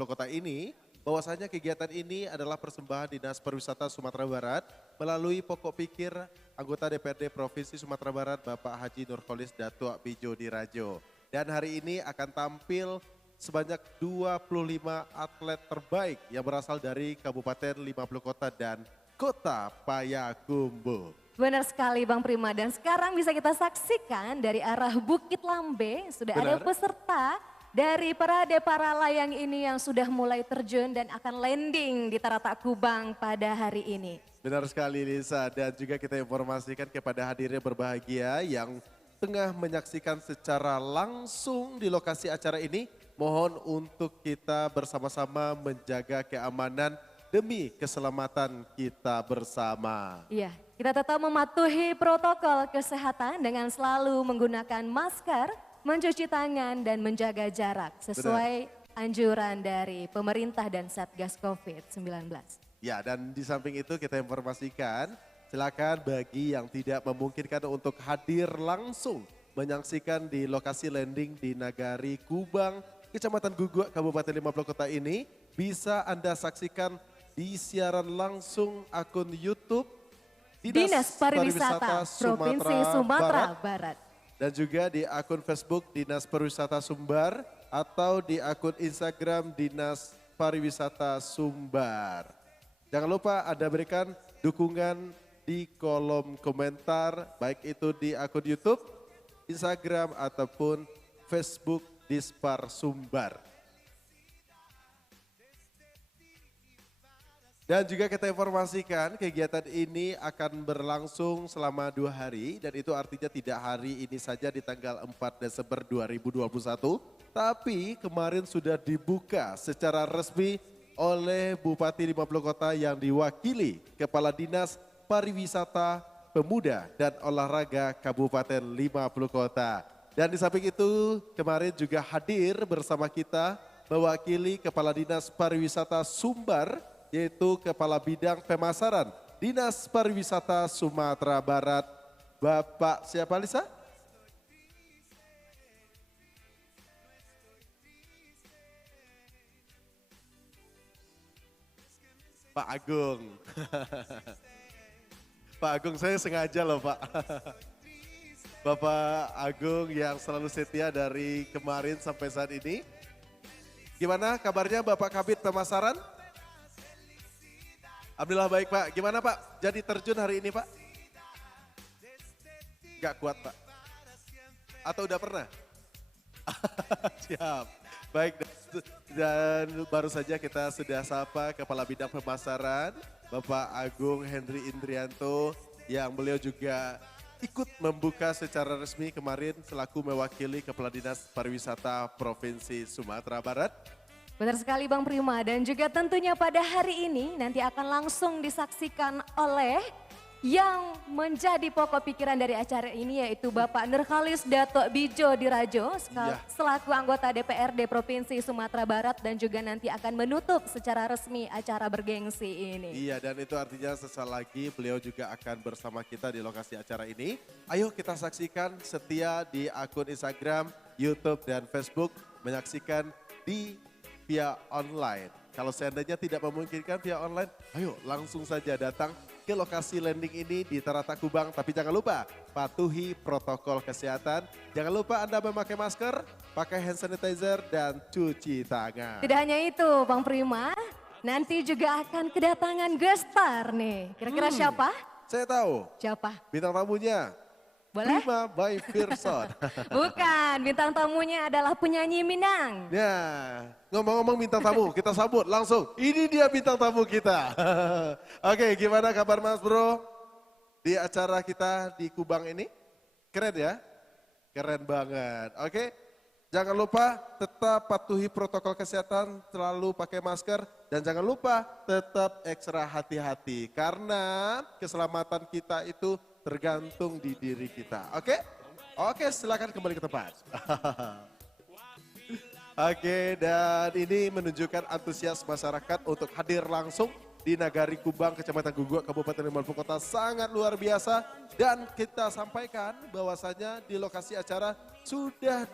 50 kota ini, bahwasanya kegiatan ini adalah persembahan Dinas Pariwisata Sumatera Barat melalui pokok pikir anggota DPRD Provinsi Sumatera Barat Bapak Haji Nurholis Datuk Bijo Dirajo. Dan hari ini akan tampil sebanyak 25 atlet terbaik yang berasal dari Kabupaten 50 Kota dan Kota Payakumbuh. Benar sekali Bang Prima, dan sekarang bisa kita saksikan dari arah Bukit Lambe sudah ada peserta dari parade para layang ini yang sudah mulai terjun dan akan landing di Taratak Kubang pada hari ini. Benar sekali Lisa, dan juga kita informasikan kepada hadirnya berbahagia yang tengah menyaksikan secara langsung di lokasi acara ini. Mohon untuk kita bersama-sama menjaga keamanan demi keselamatan kita bersama. Iya, kita tetap mematuhi protokol kesehatan dengan selalu menggunakan masker, mencuci tangan dan menjaga jarak sesuai anjuran dari pemerintah dan Satgas COVID-19. Ya, dan di samping itu kita informasikan, silakan bagi yang tidak memungkinkan untuk hadir langsung menyaksikan di lokasi landing di Nagari Kubang, Kecamatan Guguk, Kabupaten 50 Kota ini, bisa Anda saksikan di siaran langsung akun YouTube Dinas Pariwisata Provinsi Sumatera Barat. Dan juga di akun Facebook Dinas Pariwisata Sumbar atau di akun Instagram Dinas Pariwisata Sumbar. Jangan lupa Anda berikan dukungan di kolom komentar baik itu di akun YouTube, Instagram ataupun Facebook Dispar Sumbar. Dan juga kita informasikan kegiatan ini akan berlangsung selama 2 hari dan itu artinya tidak hari ini saja di tanggal 4 Desember 2021. Tapi kemarin sudah dibuka secara resmi oleh Bupati 50 Kota yang diwakili Kepala Dinas Pariwisata, Pemuda dan Olahraga Kabupaten 50 Kota. Dan di samping itu kemarin juga hadir bersama kita mewakili Kepala Dinas Pariwisata Sumbar, yaitu Kepala Bidang Pemasaran Dinas Pariwisata Sumatera Barat, Bapak siapa Lisa? Pak Agung. Pak Agung, saya sengaja loh Pak. Bapak Agung yang selalu setia dari kemarin sampai saat ini. Gimana kabarnya Bapak Kabid Pemasaran? Alhamdulillah baik Pak. Gimana Pak? Jadi terjun hari ini Pak? Gak kuat Pak? Atau udah pernah? Siap. Baik, dan baru saja kita sudah sapa Kepala Bidang Pemasaran Bapak Agung Hendri Indrianto yang beliau juga ikut membuka secara resmi kemarin selaku mewakili Kepala Dinas Pariwisata Provinsi Sumatera Barat. Benar sekali Bang Prima, dan juga tentunya pada hari ini nanti akan langsung disaksikan oleh yang menjadi pokok pikiran dari acara ini, yaitu Bapak Nurholis Datuk Bijo Dirajo selaku anggota DPRD Provinsi Sumatera Barat dan juga nanti akan menutup secara resmi acara bergengsi ini. Iya, dan itu artinya sesaat lagi beliau juga akan bersama kita di lokasi acara ini. Ayo kita saksikan setia di akun Instagram, YouTube dan Facebook, menyaksikan di via online. Kalau seandainya tidak memungkinkan via online, ayo langsung saja datang ke lokasi landing ini di Taratak Kubang. Tapi jangan lupa patuhi protokol kesehatan. Jangan lupa Anda memakai masker, pakai hand sanitizer dan cuci tangan. Tidak hanya itu Bang Prima, nanti juga akan kedatangan gestar nih. Kira-kira siapa? Saya tahu. Siapa? Bintang tamunya. Boleh? Prima by Pearson. Bukan, bintang tamunya adalah penyanyi Minang. Ya, ngomong-ngomong bintang tamu, kita sambut langsung. Ini dia bintang tamu kita. Oke, gimana kabar Mas Bro? Di acara kita di Kubang ini? Keren ya? Keren banget. Oke, jangan lupa tetap patuhi protokol kesehatan, selalu pakai masker. Dan jangan lupa tetap ekstra hati-hati. Karena keselamatan kita itu tergantung di diri kita. Oke? Oke, silakan kembali ke tempat. Oke, dan ini menunjukkan antusias masyarakat untuk hadir langsung di Nagari Kubang, Kecamatan Guguk, Kabupaten 50 Kota, sangat luar biasa. Dan kita sampaikan bahwasanya di lokasi acara sudah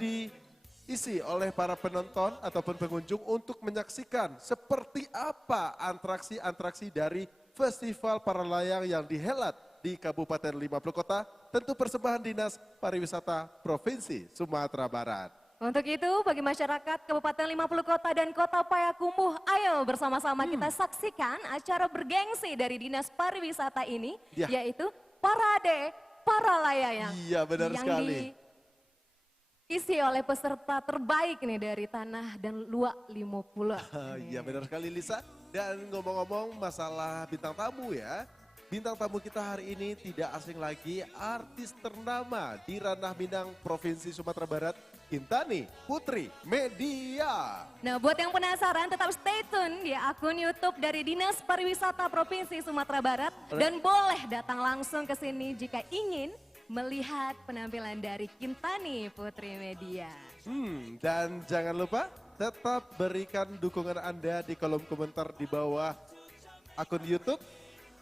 isi oleh para penonton ataupun pengunjung untuk menyaksikan seperti apa atraksi-atraksi dari Festival Para Layang yang dihelat di Kabupaten 50 Kota, tentu persembahan Dinas Pariwisata Provinsi Sumatera Barat. Untuk itu bagi masyarakat Kabupaten 50 Kota dan Kota Payakumbuh, ayo bersama-sama kita saksikan acara bergengsi dari Dinas Pariwisata ini, Ya. yaitu Parade Para Layang. Iya, benar sekali. Isi oleh peserta terbaik nih dari Tanah dan Luak Limo Pula. Iya benar sekali Lisa. Dan ngomong-ngomong masalah bintang tamu ya. Bintang tamu kita hari ini tidak asing lagi, artis ternama di ranah Minang Provinsi Sumatera Barat, Intani Putri Media. Nah buat yang penasaran tetap stay tune di akun YouTube dari Dinas Pariwisata Provinsi Sumatera Barat. Dan boleh datang langsung ke sini jika ingin melihat penampilan dari Intani Putri Media. Dan jangan lupa tetap berikan dukungan Anda di kolom komentar di bawah akun YouTube,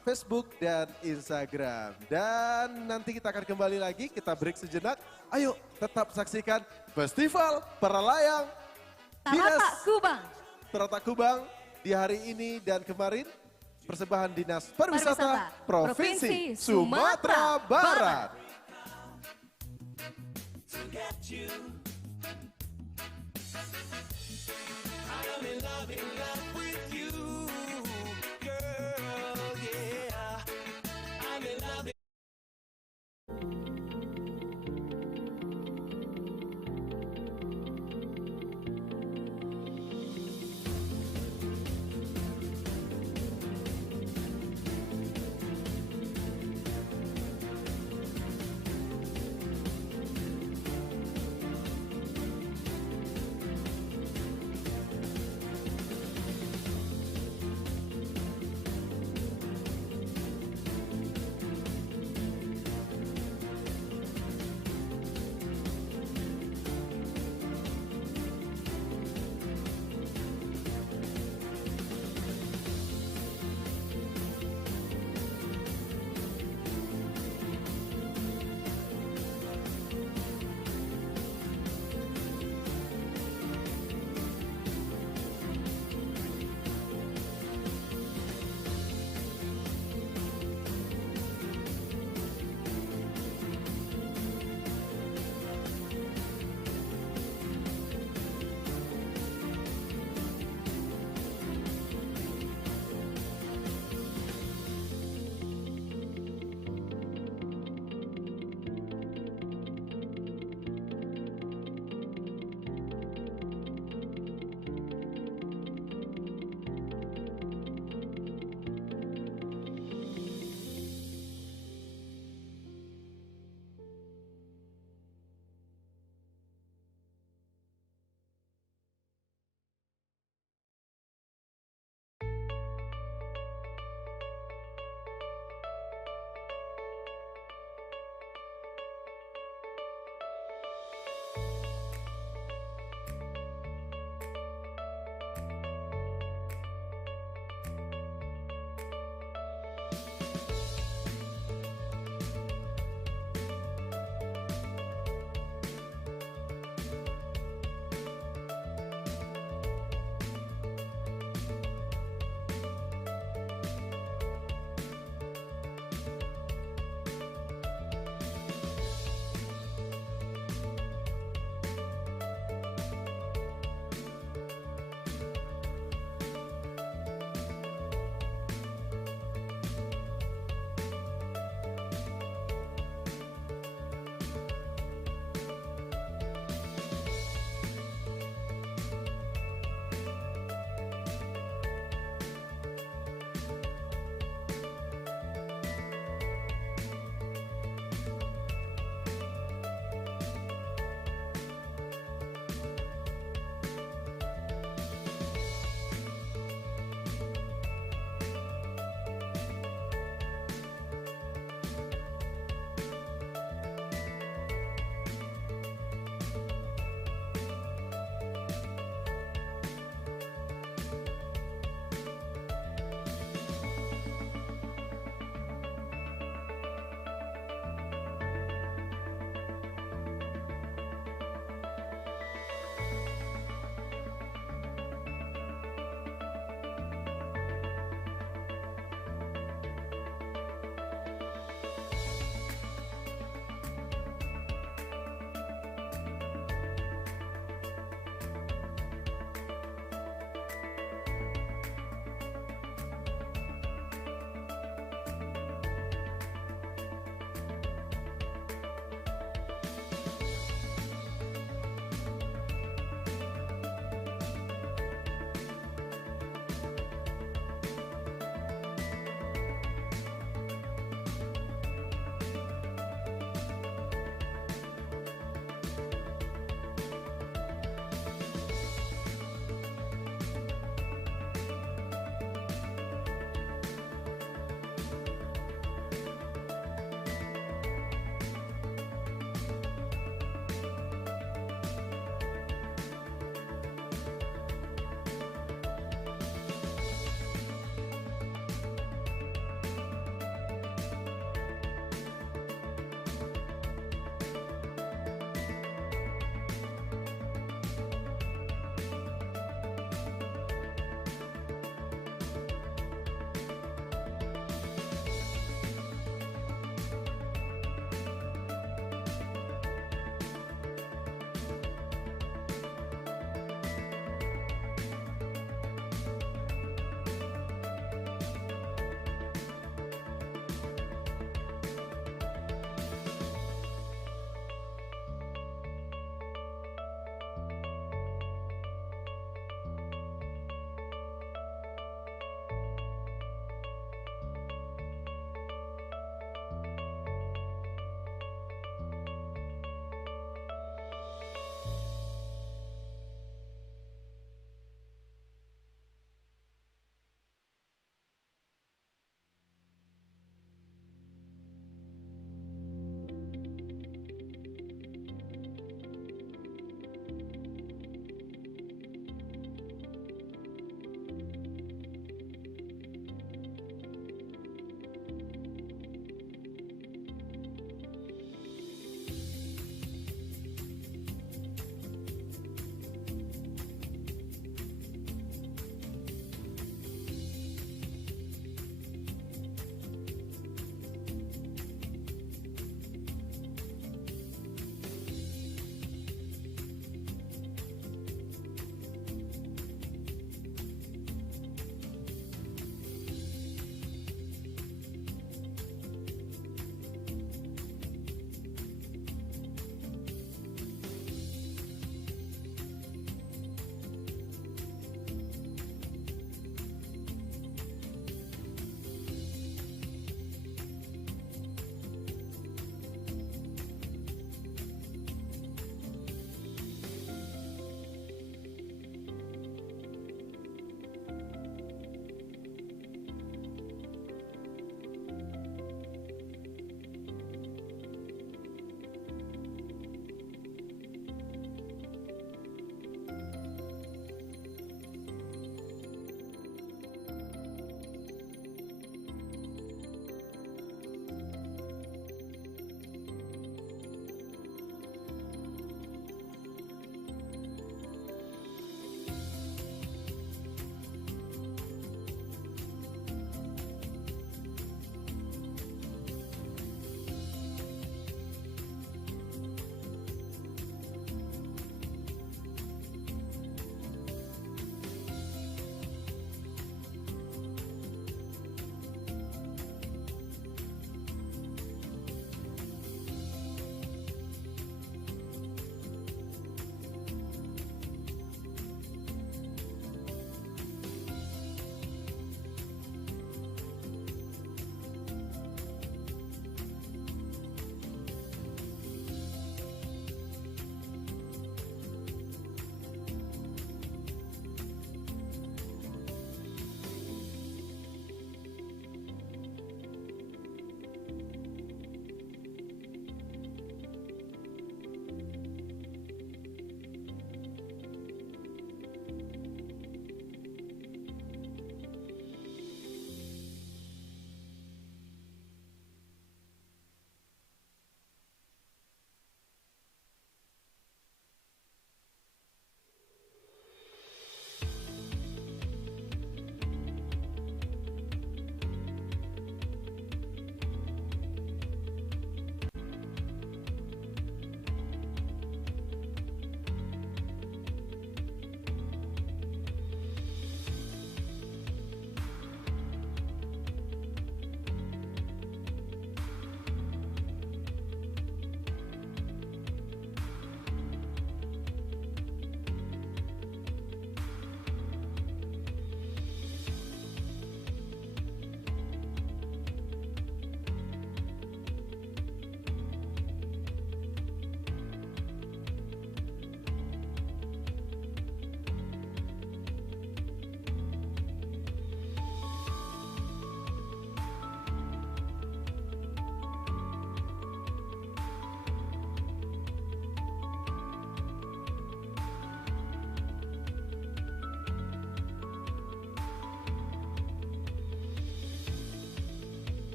Facebook, dan Instagram. Dan nanti kita akan kembali lagi, kita break sejenak. Ayo tetap saksikan Festival Para Layang Tarata Kubang. Tarata Kubang di hari ini dan kemarin. Persembahan Dinas Pariwisata Provinsi Sumatera Barat. To get you. I'm in love with you, girl, yeah. I'm in love.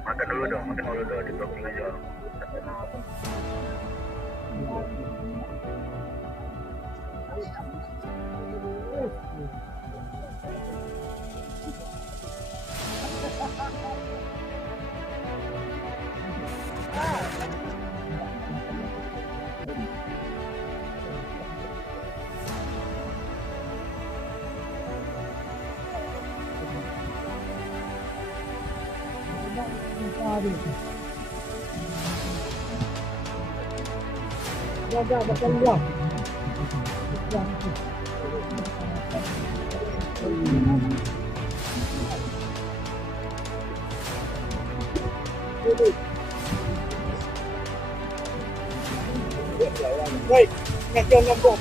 Makan dulu dong, di blocking aja. Baik, naik nombor.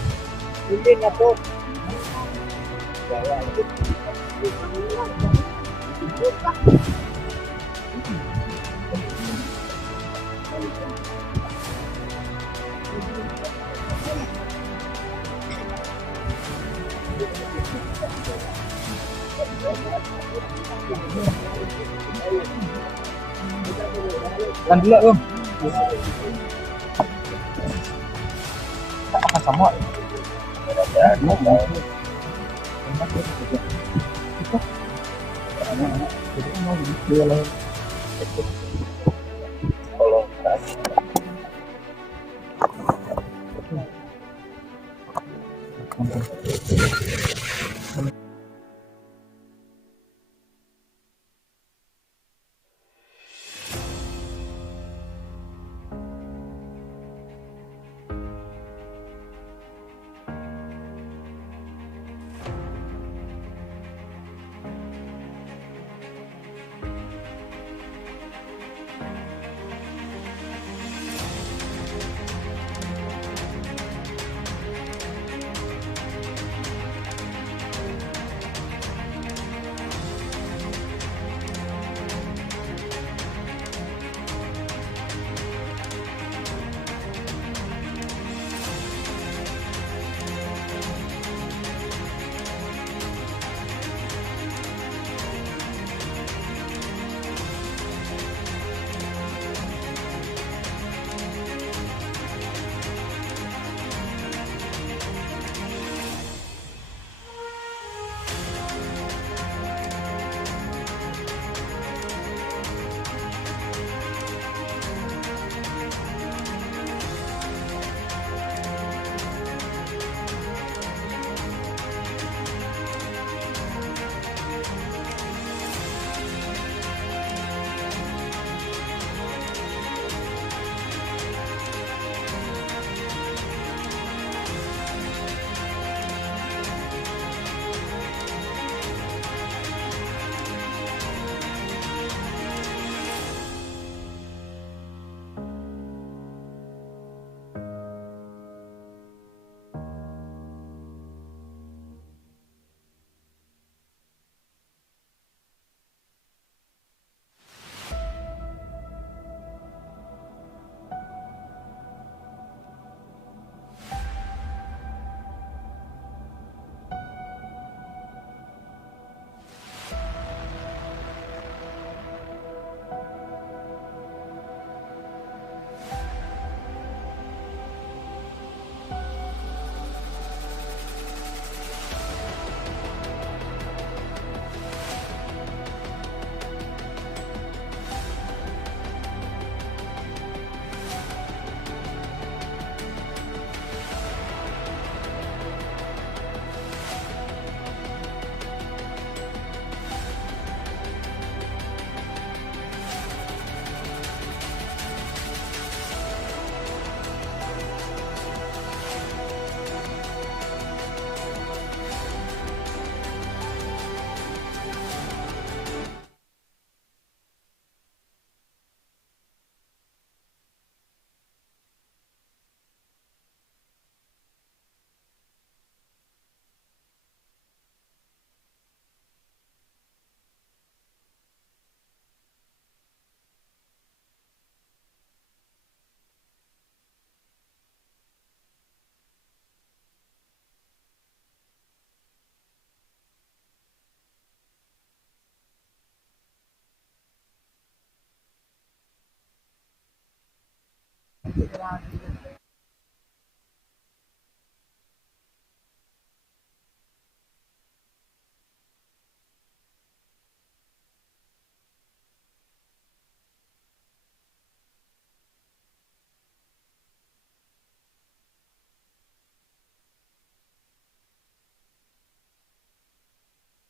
Ini nombor. Lan dulu Om. Akan sama.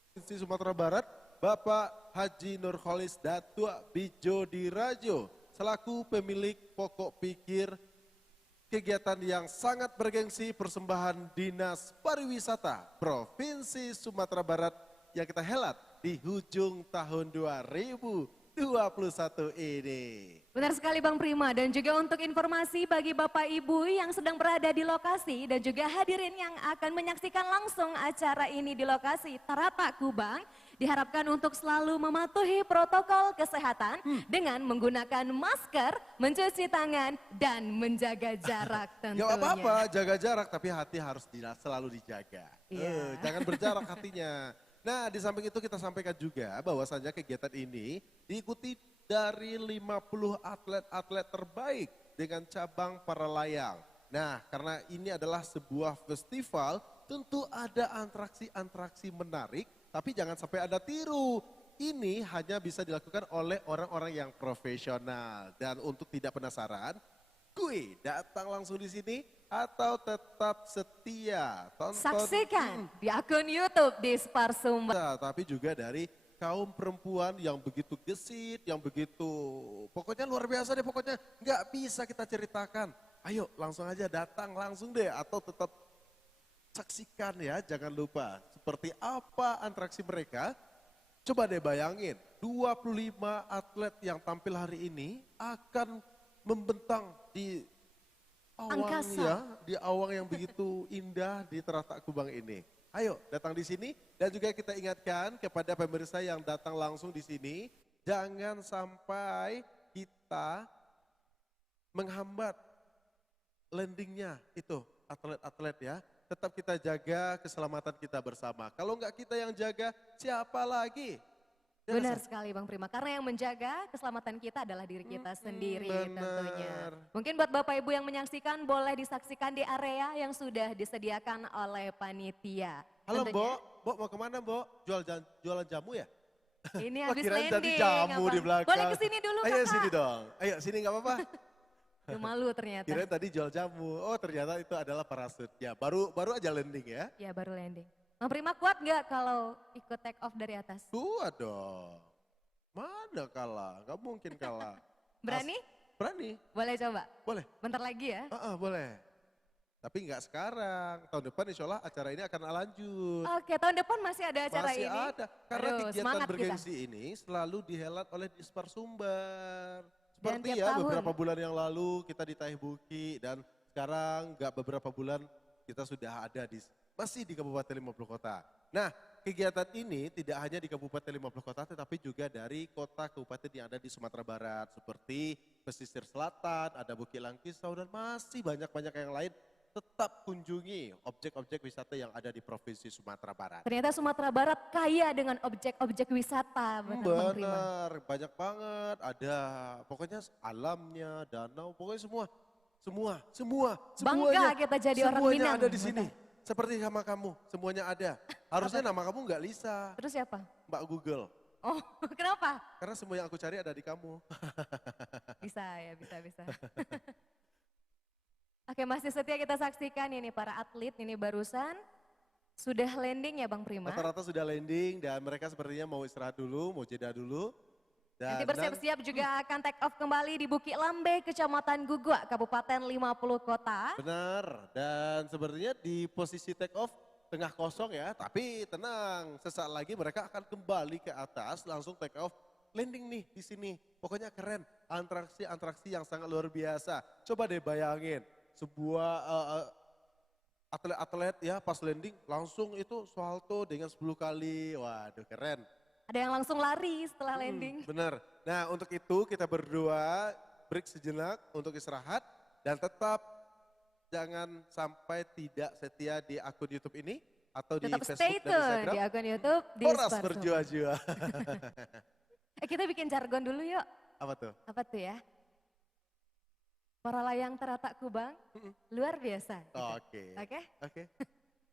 Provinsi Sumatera Barat, Bapak Haji Nurholis Datua Bijo Dirajo, selaku pemilik pokok pikir kegiatan yang sangat bergengsi persembahan Dinas Pariwisata Provinsi Sumatera Barat yang kita helat di hujung tahun 2021 ini. Benar sekali Bang Prima, dan juga untuk informasi bagi Bapak Ibu yang sedang berada di lokasi dan juga hadirin yang akan menyaksikan langsung acara ini di lokasi Tarata Kubang, diharapkan untuk selalu mematuhi protokol kesehatan dengan menggunakan masker, mencuci tangan, dan menjaga jarak tentunya. Gak apa-apa, jaga jarak tapi hati harus selalu dijaga. Iya. Jangan berjarak hatinya. Nah, di samping itu kita sampaikan juga bahwasanya kegiatan ini diikuti dari 50 atlet-atlet terbaik dengan cabang para layang. Nah, karena ini adalah sebuah festival, tentu ada atraksi-atraksi menarik, tapi jangan sampai Anda tiru. Ini hanya bisa dilakukan oleh orang-orang yang profesional. Dan untuk tidak penasaran, gue datang langsung di sini atau tetap setia tonton. Saksikan di akun YouTube di Sparsumber. Tapi juga dari kaum perempuan yang begitu gesit, yang begitu pokoknya luar biasa deh, pokoknya nggak bisa kita ceritakan. Ayo langsung aja datang langsung deh, atau tetap saksikan ya, jangan lupa seperti apa atraksi mereka. Coba deh bayangin, 25 atlet yang tampil hari ini akan membentang di awang Angkasa. ya, di awang yang begitu indah di Tarata Kubang ini. Ayo datang di sini, dan juga kita ingatkan kepada pemirsa yang datang langsung di sini, jangan sampai kita menghambat landingnya itu atlet-atlet ya. Tetap kita jaga keselamatan kita bersama. Kalau enggak kita yang jaga, siapa lagi? Ya, Benar Nasa? sekali Bang Prima, karena yang menjaga keselamatan kita adalah diri kita sendiri benar. tentunya. Mungkin buat Bapak Ibu yang menyaksikan boleh disaksikan di area yang sudah disediakan oleh panitia. Halo Tentunya. Mbok mau kemana Mbok? Jualan jamu ya? Ini Wah, habis kirain tadi landing. jamu apa? di belakang. Boleh kesini dulu Ayo Kakak. sini dong, ayo sini nggak apa-apa. Duh, malu ternyata. Kirain tadi jual jamu, oh ternyata itu adalah parasut. Ya baru aja landing ya. Ya baru landing. Bang Prima kuat nggak kalau ikut take off dari atas? Kuat dong. Mana kalah, nggak mungkin kalah. Berani? Berani, Boleh coba? boleh. Bentar lagi ya. Boleh. Tapi nggak sekarang, tahun depan insya Allah acara ini akan lanjut. Oke, tahun depan masih ada acara Masih ini. ada, karena Aduh, kegiatan semangat bergengsi ini selalu dihelat oleh Dispar Sumber. Dan Seperti tiap ya tahun. beberapa bulan yang lalu kita di Taibuki, dan sekarang nggak beberapa bulan kita sudah ada masih di Kabupaten 50 Kota. Nah, kegiatan ini tidak hanya di Kabupaten 50 Kota tetapi juga dari kota kabupaten yang ada di Sumatera Barat seperti pesisir selatan, ada Bukit Langkisau, dan masih banyak-banyak yang lain. Tetap kunjungi objek-objek wisata yang ada di Provinsi Sumatera Barat. Ternyata Sumatera Barat kaya dengan objek-objek wisata. Benar, Bang Prima. Benar, banyak banget. Ada pokoknya alamnya, danau, pokoknya semuanya. Bangga kita jadi orang semuanya Minang. ada di sini. Seperti sama kamu, semuanya ada. Harusnya nama kamu nggak Lisa, Terus siapa? Mbak Google. Oh, kenapa? Karena semua yang aku cari ada di kamu. Bisa ya, bisa. Oke, masih setia kita saksikan ini para atlet ini barusan sudah landing ya Bang Prima. Rata-rata sudah landing dan mereka sepertinya mau istirahat dulu, mau jeda dulu. Nanti bersiap-siap juga akan take off kembali di Bukit Lambe, Kecamatan Gugua, Kabupaten 50 Kota. Benar, dan sepertinya di posisi take off tengah kosong ya, tapi tenang, sesaat lagi mereka akan kembali ke atas, langsung take off, landing nih di sini. Pokoknya keren, atraksi yang sangat luar biasa. Coba deh bayangin, sebuah atlet-atlet ya pas landing langsung itu salto dengan 10 kali, waduh keren. Ada yang langsung lari setelah landing. Benar, nah untuk itu kita berdua break sejenak untuk istirahat dan tetap jangan sampai tidak setia di akun YouTube ini atau Tetap di stay Facebook dan tune Instagram. di akun YouTube di Horas Sparsum. berjua-jua. Kita bikin jargon dulu yuk. Apa tuh? Apa tuh ya? Para layang teratak kubang, luar biasa. Oke. Oke? Oke.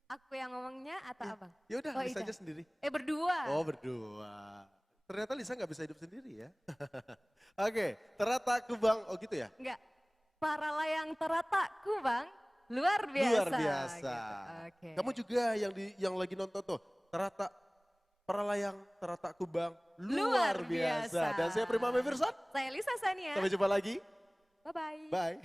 Aku yang ngomongnya atau abang? Ya udah, Oh, Lisa Ida. aja sendiri. Berdua. Oh, berdua. Ternyata Lisa nggak bisa hidup sendiri ya. Oke, teratak kubang. Oh gitu ya? Enggak. Para layang teratak kubang, luar biasa. Luar biasa. Gitu. Oke. Kamu juga yang lagi nonton tuh, teratak para layang teratak kubang luar Luar biasa. biasa. Dan saya Prima Meverson. Saya Lisa Sania. Sampai jumpa lagi. Bye-bye. Bye.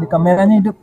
Di kameranya hidup.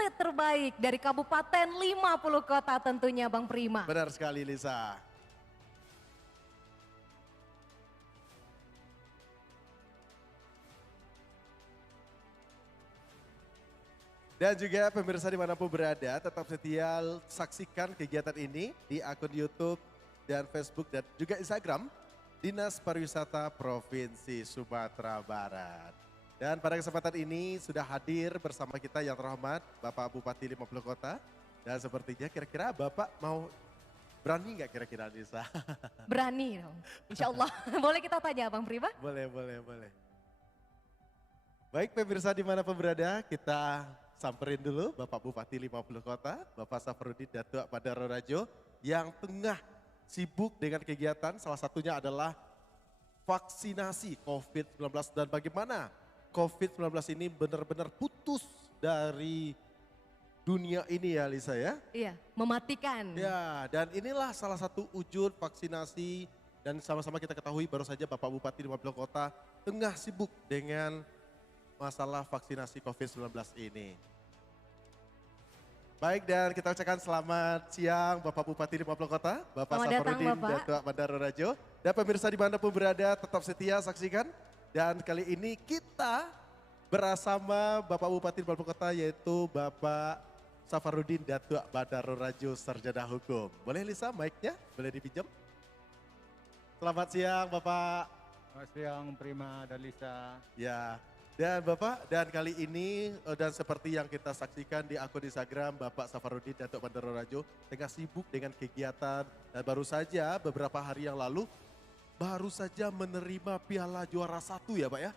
Atlet terbaik dari Kabupaten 50 Kota tentunya Bang Prima. Benar sekali Lisa. Dan juga pemirsa dimanapun berada, tetap setia saksikan kegiatan ini di akun YouTube dan Facebook dan juga Instagram Dinas Pariwisata Provinsi Sumatera Barat. Dan pada kesempatan ini sudah hadir bersama kita yang terhormat Bapak Bupati 50 Kota. Dan sepertinya kira-kira Bapak mau berani nggak kira-kira Nisa? Berani dong, insya Allah. Boleh kita tanya Bang Prima? Boleh. Baik pemirsa dimanapun berada, kita samperin dulu Bapak Bupati 50 Kota, Bapak Safarudin Datuk Bandaro Rajo yang tengah sibuk dengan kegiatan, salah satunya adalah vaksinasi COVID-19 dan bagaimana COVID-19 ini benar-benar putus dari dunia ini ya Lisa ya. Iya, mematikan. Ya, dan inilah salah satu wujud vaksinasi dan sama-sama kita ketahui baru saja Bapak Bupati 50 Kota tengah sibuk dengan masalah vaksinasi COVID-19 ini. Baik, dan kita ucapkan selamat siang Bapak Bupati 50 Kota, Bapak Selamat datang, Safarudin Bapak. Datuk Bandaro Rajo. Dan pemirsa dimanapun berada tetap setia saksikan. Dan kali ini kita bersama Bapak Bupati 50 Kota yaitu Bapak Safarudin Datuk Bandaro Rajo Sarjana Hukum. Boleh Lisa mic-nya? Boleh dipinjam? Selamat siang Bapak. Selamat siang Prima dan Lisa. Ya, dan Bapak, dan kali ini dan seperti yang kita saksikan di akun Instagram Bapak Safarudin Datuk Bandaro Rajo tengah sibuk dengan kegiatan dan baru saja beberapa hari yang lalu baru saja menerima piala juara 1 ya Pak ya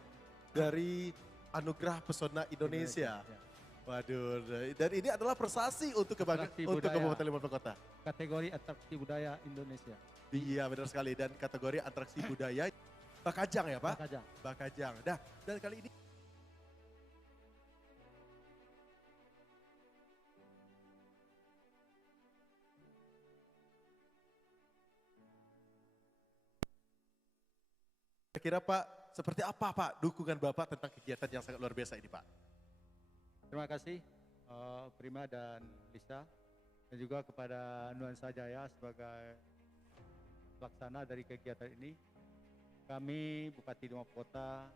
dari Anugerah Pesona Indonesia. Ya. Waduh, dan ini adalah prestasi untuk Atraksi untuk budaya. Kabupaten 50 Kota. Kategori atraksi budaya Indonesia. Iya benar sekali dan kategori atraksi budaya Bakajang ya Pak? Bakajang. Bakajang. Nah, dan kali ini kira Pak, seperti apa Pak dukungan Bapak tentang kegiatan yang sangat luar biasa ini Pak? Terima kasih Prima dan Lisa dan juga kepada Nuansa Jaya sebagai pelaksana dari kegiatan ini. Kami Bupati 50 Kota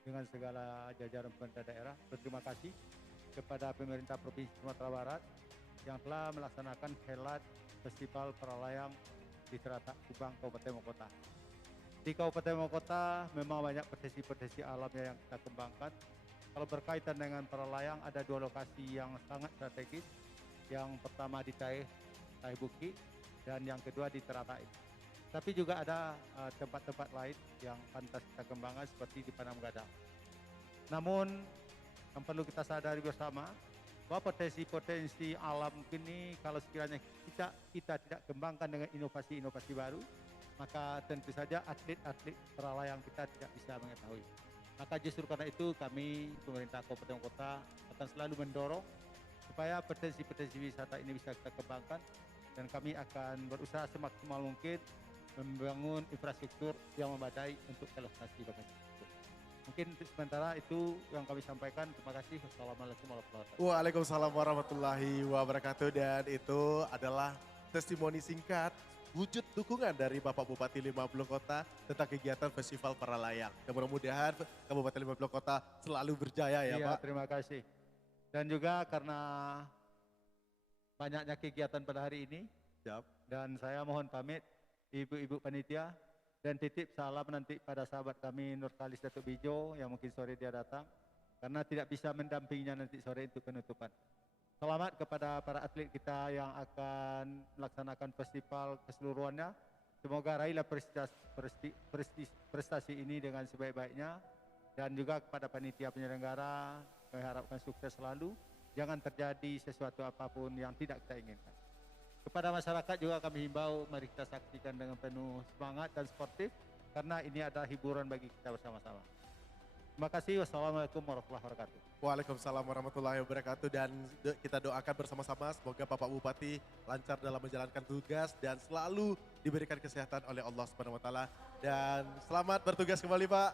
dengan segala jajaran pemerintah daerah berterima kasih kepada pemerintah Provinsi Sumatera Barat yang telah melaksanakan helat Festival Paralayang di Teratak Kubang, Kabupaten 50 Kota. Di Kabupaten 50 Kota memang banyak potensi-potensi alamnya yang kita kembangkan. Kalau berkaitan dengan para layang ada dua lokasi yang sangat strategis. Yang pertama di Taih Bukit dan yang kedua di Teratai. Tapi juga ada tempat-tempat lain yang pantas kita kembangkan seperti di Panam Gadang. Namun yang perlu kita sadari bersama bahwa potensi-potensi alam ini kalau sekiranya kita tidak kembangkan dengan inovasi-inovasi baru, maka tentu saja atlet-atlet paralayang kita tidak bisa mengetahui. Maka justru karena itu kami pemerintah Kabupaten Kota akan selalu mendorong supaya potensi-potensi wisata ini bisa kita kembangkan dan kami akan berusaha semaksimal mungkin membangun infrastruktur yang memadai untuk relokasi bagasi tersebut. Mungkin untuk sementara itu yang kami sampaikan. Terima kasih. Wassalamualaikum warahmatullahi wabarakatuh. Waalaikumsalam warahmatullahi wabarakatuh dan itu adalah testimoni singkat wujud dukungan dari Bapak Bupati 50 Kota tentang kegiatan Festival Paralayang. Dan mudah-mudahan Kabupaten 50 Kota selalu berjaya ya Iya, Pak. terima kasih. Dan juga karena banyaknya kegiatan pada hari ini, Siap. dan saya mohon pamit ibu-ibu panitia dan titip salam nanti pada sahabat kami Nurkalis Datuk Bijo yang mungkin sore dia datang karena tidak bisa mendampinginya nanti sore untuk penutupan. Selamat kepada para atlet kita yang akan melaksanakan festival keseluruhannya. Semoga raihlah prestasi ini dengan sebaik-baiknya dan juga kepada panitia penyelenggara kami harapkan sukses selalu. Jangan terjadi sesuatu apapun yang tidak kita inginkan. Kepada masyarakat juga kami himbau mari kita saksikan dengan penuh semangat dan sportif karena ini adalah hiburan bagi kita bersama-sama. Terima kasih. Wassalamualaikum warahmatullahi wabarakatuh. Waalaikumsalam warahmatullahi wabarakatuh dan kita doakan bersama-sama semoga Bapak Bupati lancar dalam menjalankan tugas dan selalu diberikan kesehatan oleh Allah Subhanahu wa taala dan selamat bertugas kembali Pak.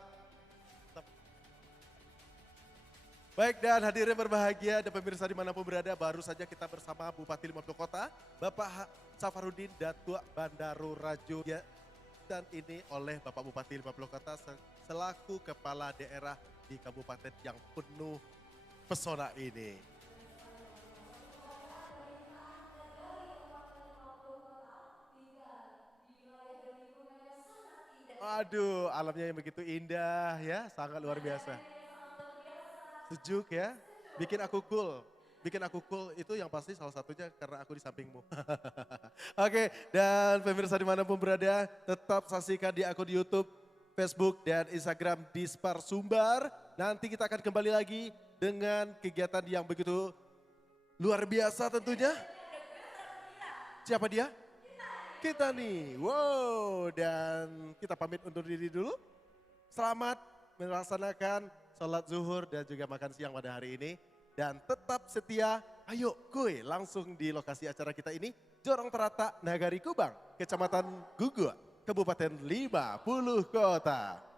Baik dan hadirin berbahagia dan pemirsa dimanapun berada baru saja kita bersama Bupati 50 Kota Bapak Safarudin Datuk Bandaro Rajo ya, dan ini oleh Bapak Bupati 50 Kota selaku kepala daerah di kabupaten yang penuh pesona ini. Aduh, alamnya yang begitu indah ya, sangat luar biasa. Sejuk ya, bikin aku cool. Bikin aku cool itu yang pasti salah satunya karena aku di sampingmu. Oke, dan pemirsa dimanapun berada, tetap saksikan di akun YouTube, Facebook, dan Instagram Dispar Sumbar. Nanti kita akan kembali lagi dengan kegiatan yang begitu luar biasa tentunya. Siapa dia? Kita nih, wow, dan kita pamit undur diri dulu. Selamat melaksanakan sholat zuhur dan juga makan siang pada hari ini. Dan tetap setia, ayo kuy langsung di lokasi acara kita ini. Jorong Terata, Nagari Kubang, Kecamatan Gugua, Kabupaten 50 Kota.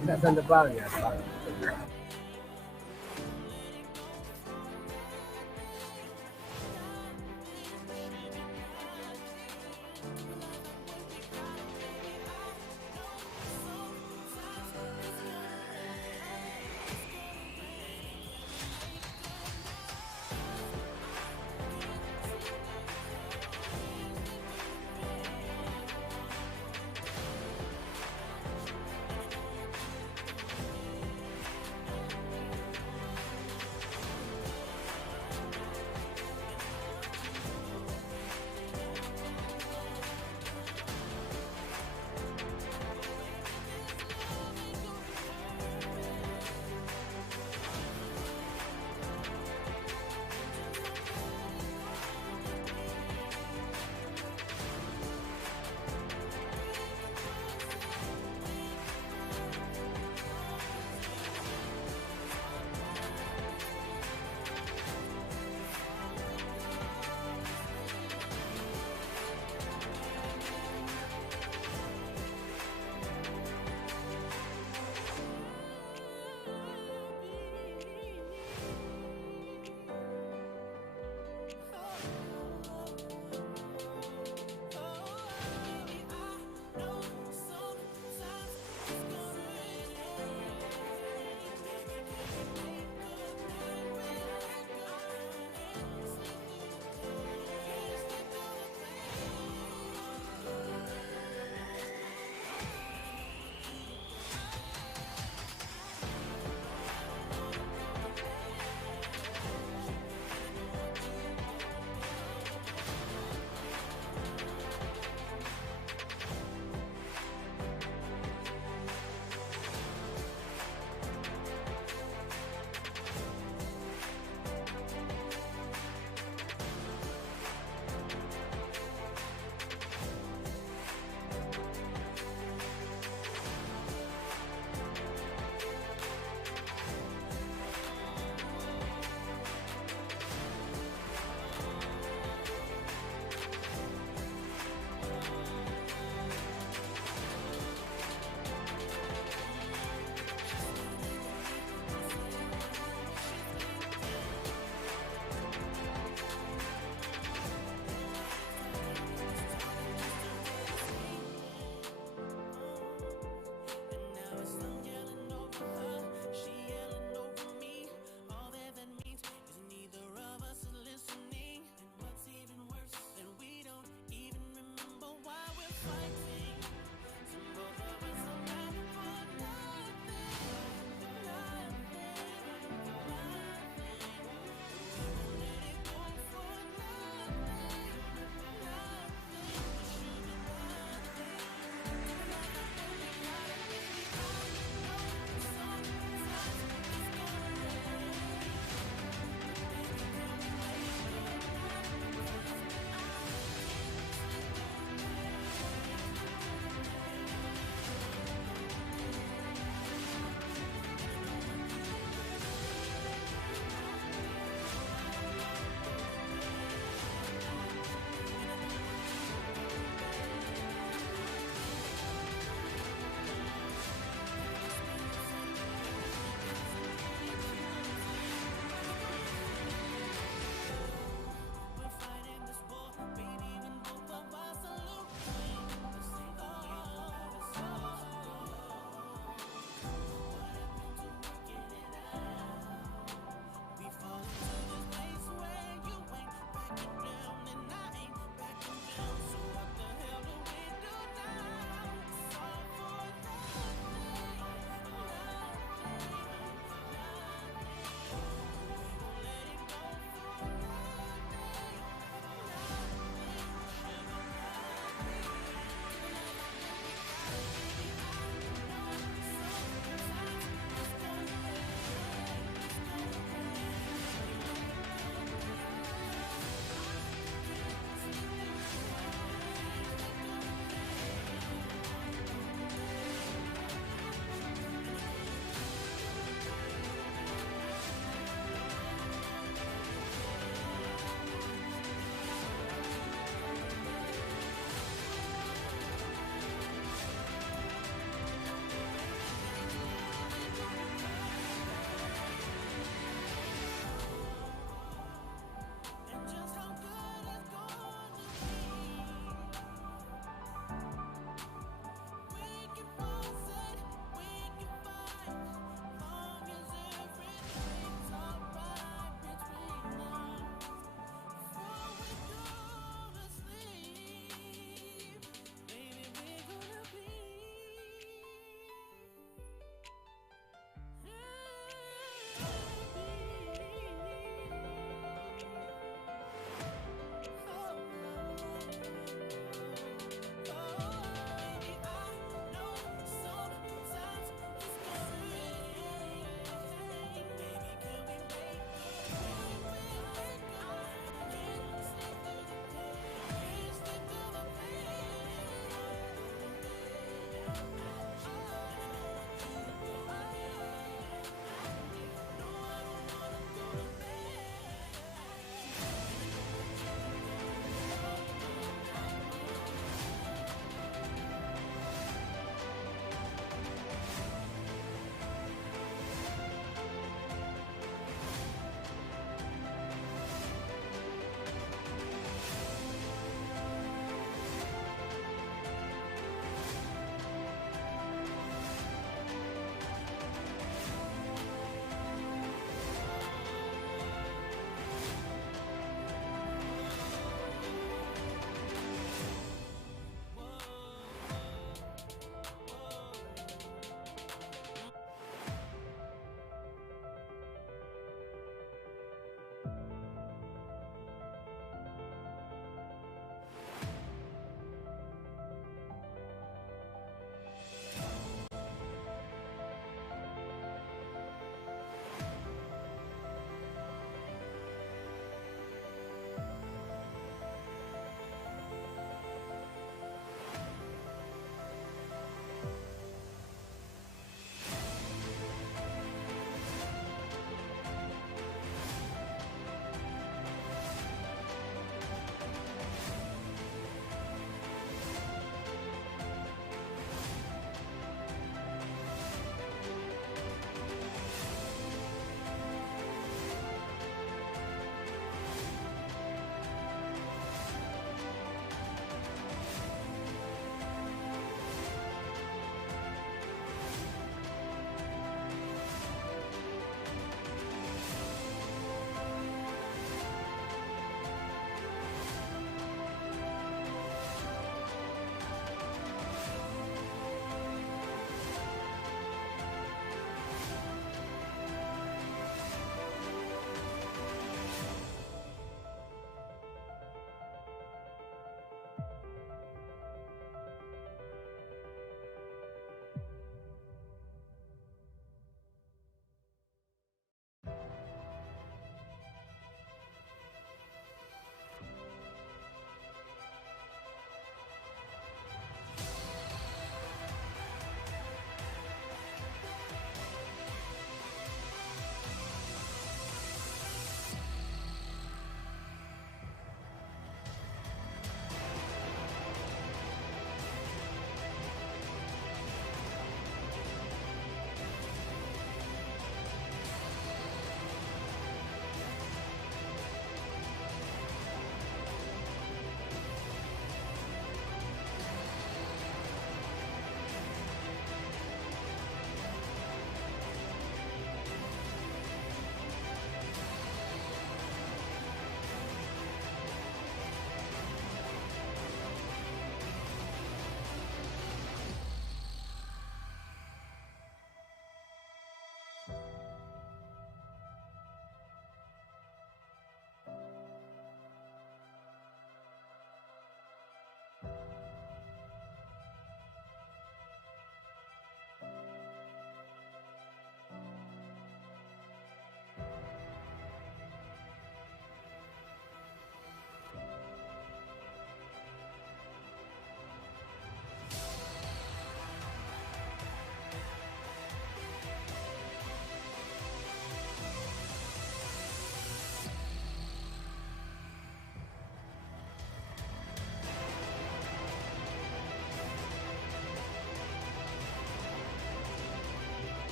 Enggak tahun depan ya.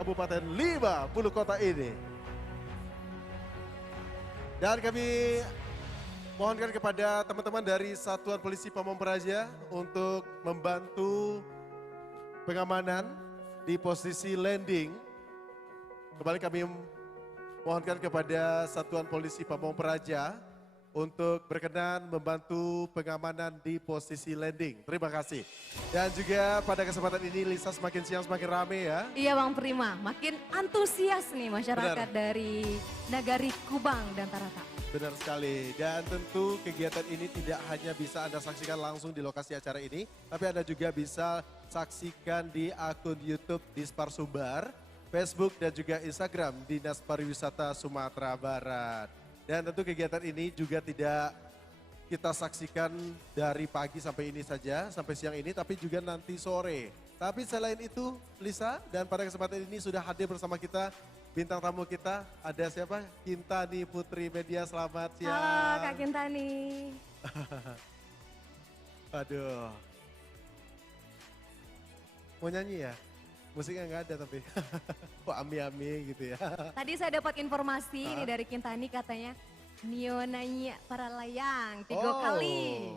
Kabupaten 50 kota ini. Dan kami mohonkan kepada teman-teman dari Satuan Polisi Pamong Praja untuk membantu pengamanan di posisi landing. Kembali kami mohonkan kepada Satuan Polisi Pamong Praja untuk berkenan membantu pengamanan di posisi landing. Terima kasih. Dan juga pada kesempatan ini Lisa semakin siang semakin rame ya. Iya Bang Prima, makin antusias nih masyarakat Benar. dari Nagari Kubang dan Tarata. Benar sekali. Dan tentu kegiatan ini tidak hanya bisa Anda saksikan langsung di lokasi acara ini, tapi Anda juga bisa saksikan di akun YouTube Dispar Sumbar, Facebook dan juga Instagram Dinas Pariwisata Sumatera Barat. Dan tentu kegiatan ini juga tidak kita saksikan dari pagi sampai ini saja, sampai siang ini, tapi juga nanti sore. Tapi selain itu, Lisa, dan pada kesempatan ini sudah hadir bersama kita bintang tamu kita, ada siapa? Kintani Putri Media, selamat siang. Halo Kak Kintani. Aduh. Mau nyanyi ya? Musiknya nggak ada tapi. Kok ami-ami gitu ya. Tadi saya dapat informasi ini dari Kintani katanya, Nio nanya para layang 3 kali.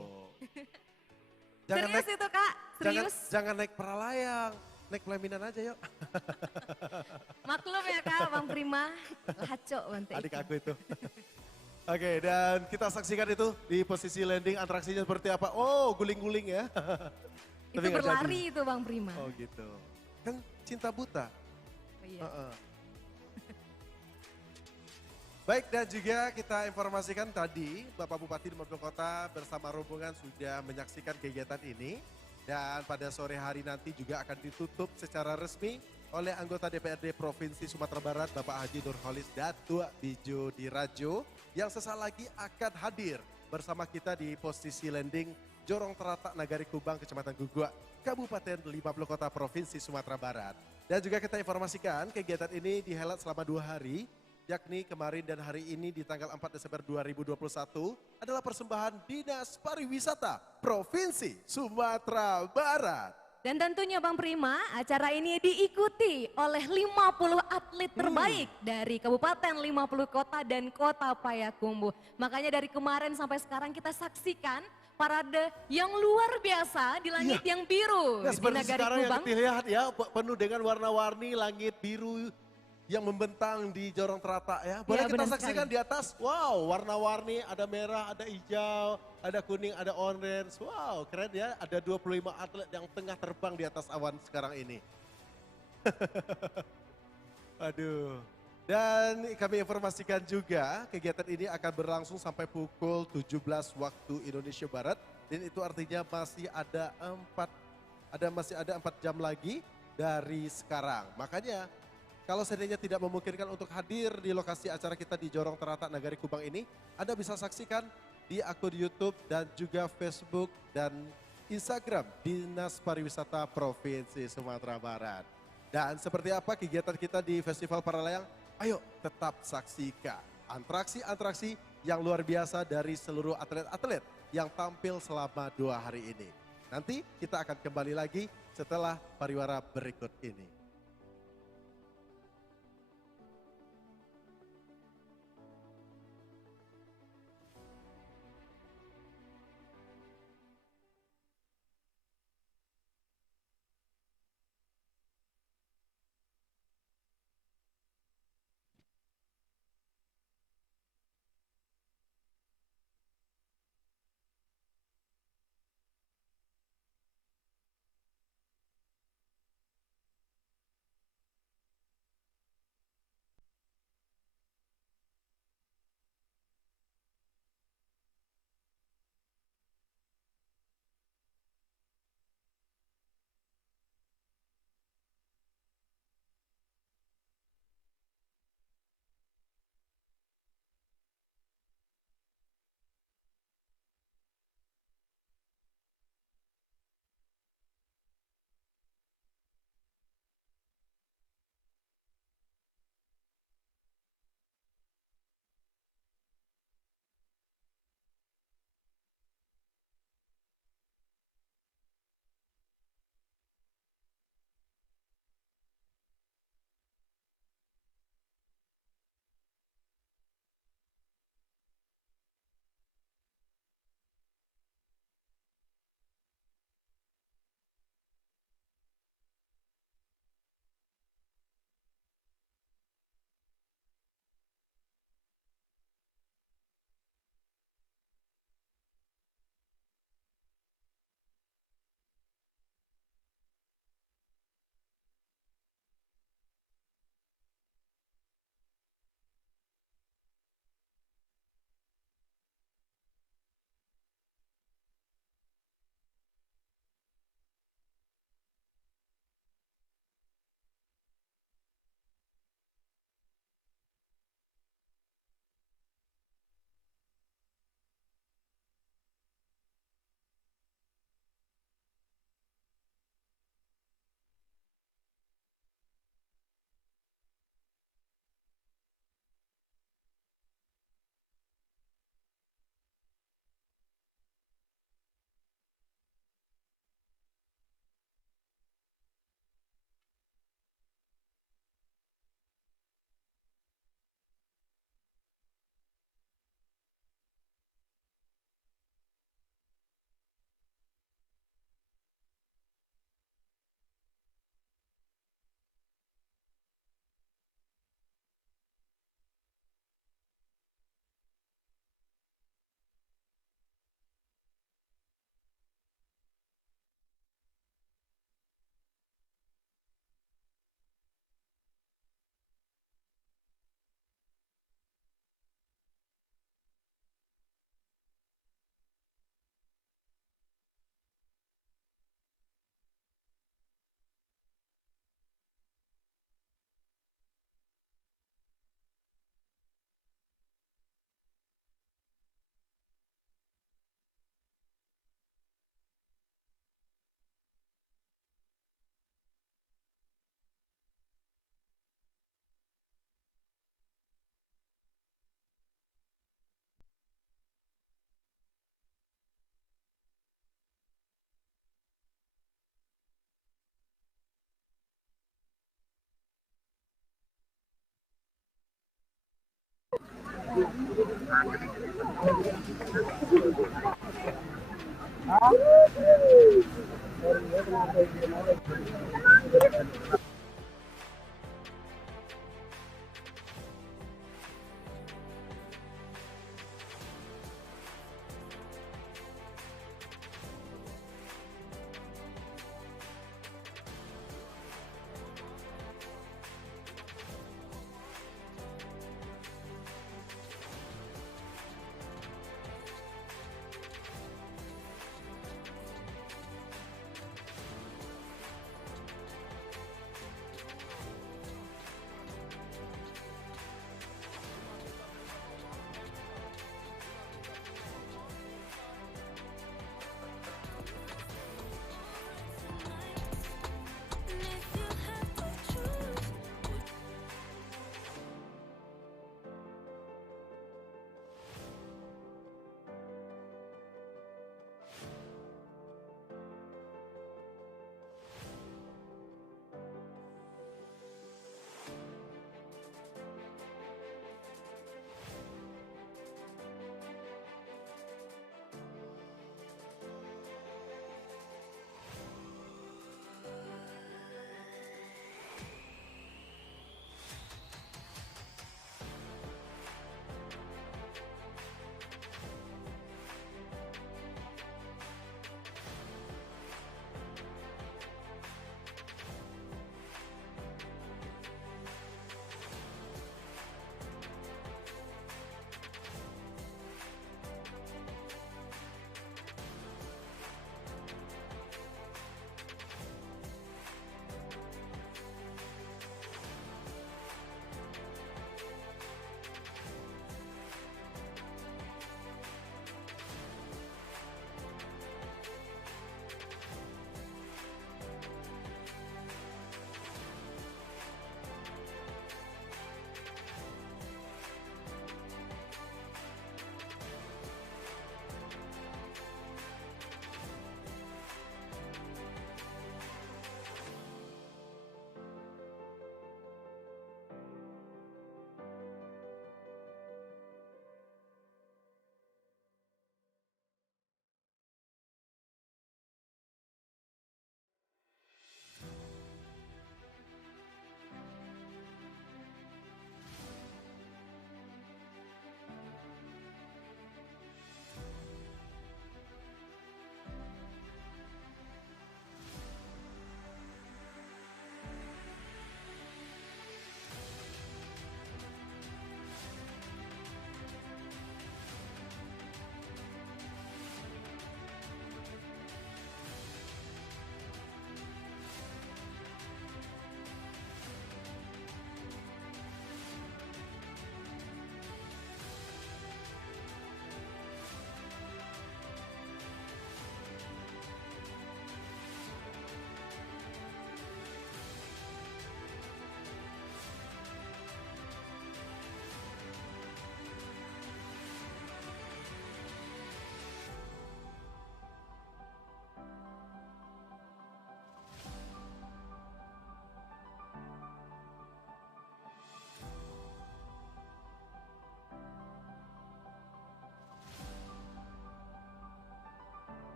Jangan Serius naik, itu Kak? Serius? jangan naik peralayang. Naik pelaminan aja yuk. Maklum ya Kak, Bang Prima. Laco bantai. Adik aku itu. Oke, dan kita saksikan itu di posisi landing atraksinya seperti apa. Oh, guling-guling ya. Itu Tapi nggak berlari jadi. itu Bang Prima. Oh gitu. Kan cinta buta. Oh, iya. Heeh. Baik, dan juga kita informasikan tadi Bapak Bupati 50 Kota bersama rombongan sudah menyaksikan kegiatan ini. Dan pada sore hari nanti juga akan ditutup secara resmi oleh anggota DPRD Provinsi Sumatera Barat Bapak Haji Nurholis Datua Bijo Dirajo yang sesaat lagi akan hadir bersama kita di posisi landing Jorong Teratak Nagari Kubang, Kecamatan Gugua, Kabupaten 50 Kota Provinsi Sumatera Barat. Dan juga kita informasikan kegiatan ini dihelat selama 2 hari, yakni kemarin dan hari ini di tanggal 4 Desember 2021 adalah persembahan Dinas Pariwisata Provinsi Sumatera Barat. Dan tentunya Bang Prima, acara ini diikuti oleh 50 atlet terbaik dari Kabupaten 50 Kota dan Kota Payakumbuh. Makanya dari kemarin sampai sekarang kita saksikan parade yang luar biasa di langit yang biru Nah, di seperti Nagari sekarang yang Kubang. kita lihat ya, penuh dengan warna-warni langit biru yang membentang di Jorong Teratak ya. Boleh Ya, kita benar saksikan sekali. di atas, wow warna-warni, ada merah, ada hijau, ada kuning, ada orange. Wow keren ya, ada 25 atlet yang tengah terbang di atas awan sekarang ini. Aduh. Dan kami informasikan juga kegiatan ini akan berlangsung sampai pukul 17 waktu Indonesia Barat. Dan itu artinya masih ada 4 jam lagi dari sekarang. Makanya kalau seandainya tidak memungkinkan untuk hadir di lokasi acara kita di Jorong Teratak Nagari Kubang ini, Anda bisa saksikan di akun YouTube dan juga Facebook dan Instagram Dinas Pariwisata Provinsi Sumatera Barat. Dan seperti apa kegiatan kita di Festival Paralayang? Ayo tetap saksikan atraksi-atraksi yang luar biasa dari seluruh atlet-atlet yang tampil selama 2 hari ini. Nanti kita akan kembali lagi setelah pariwara berikut ini.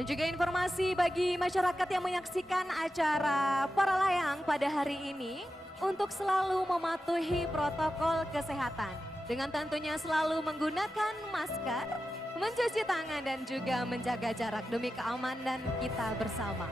Dan juga informasi bagi masyarakat yang menyaksikan acara para layang pada hari ini untuk selalu mematuhi protokol kesehatan. Dengan tentunya selalu menggunakan masker, mencuci tangan dan juga menjaga jarak demi keamanan kita bersama.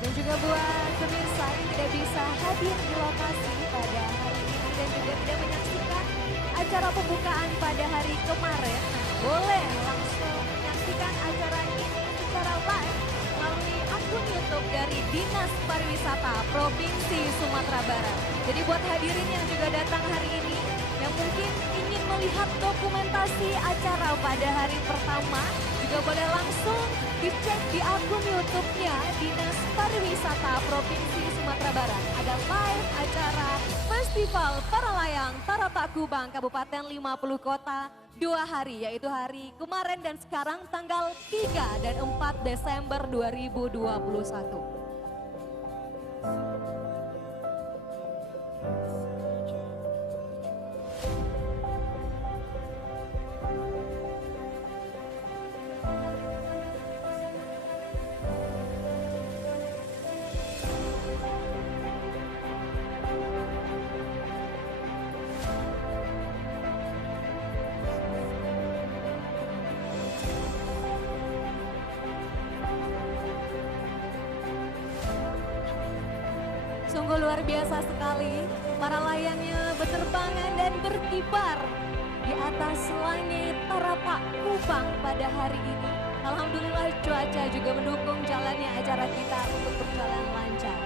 Dan juga buat pemirsa yang tidak bisa hadir di lokasi pada hari ini dan juga tidak menyaksikan acara pembukaan pada hari kemarin, boleh langsung menyaksikan acara ini secara live melalui akun YouTube dari Dinas Pariwisata Provinsi Sumatera Barat. Jadi buat hadirin yang juga datang hari ini, yang mungkin ingin melihat dokumentasi acara pada hari pertama, juga boleh langsung dicek di akun YouTube-nya Dinas Pariwisata Provinsi Sumatera Barat. Ada live acara Festival Para Layang Tarata Kubang Kabupaten 50 Kota 2 hari, yaitu hari kemarin dan sekarang tanggal 3 dan 4 Desember 2021. Sungguh luar biasa sekali, para layangnya berterbangan dan berkibar di atas langit Tarata Kubang pada hari ini. Alhamdulillah cuaca juga mendukung jalannya acara kita untuk berjalan lancar.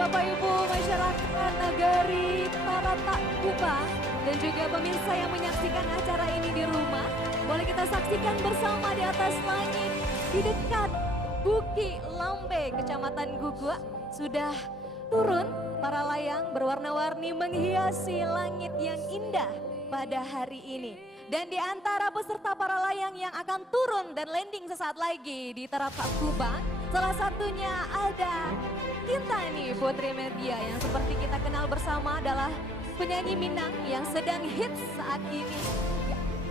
Bapak Ibu masyarakat Nagari Tarata Kubang dan juga pemirsa yang menyaksikan acara ini di rumah, boleh kita saksikan bersama di atas langit di dekat Buki Lambe, Kecamatan Gugua, sudah turun para layang berwarna-warni menghiasi langit yang indah pada hari ini. Dan di antara peserta para layang yang akan turun dan landing sesaat lagi di Tarata Kubang, salah satunya ada Kintani Putri Media yang seperti kita kenal bersama adalah penyanyi Minang yang sedang hits saat ini.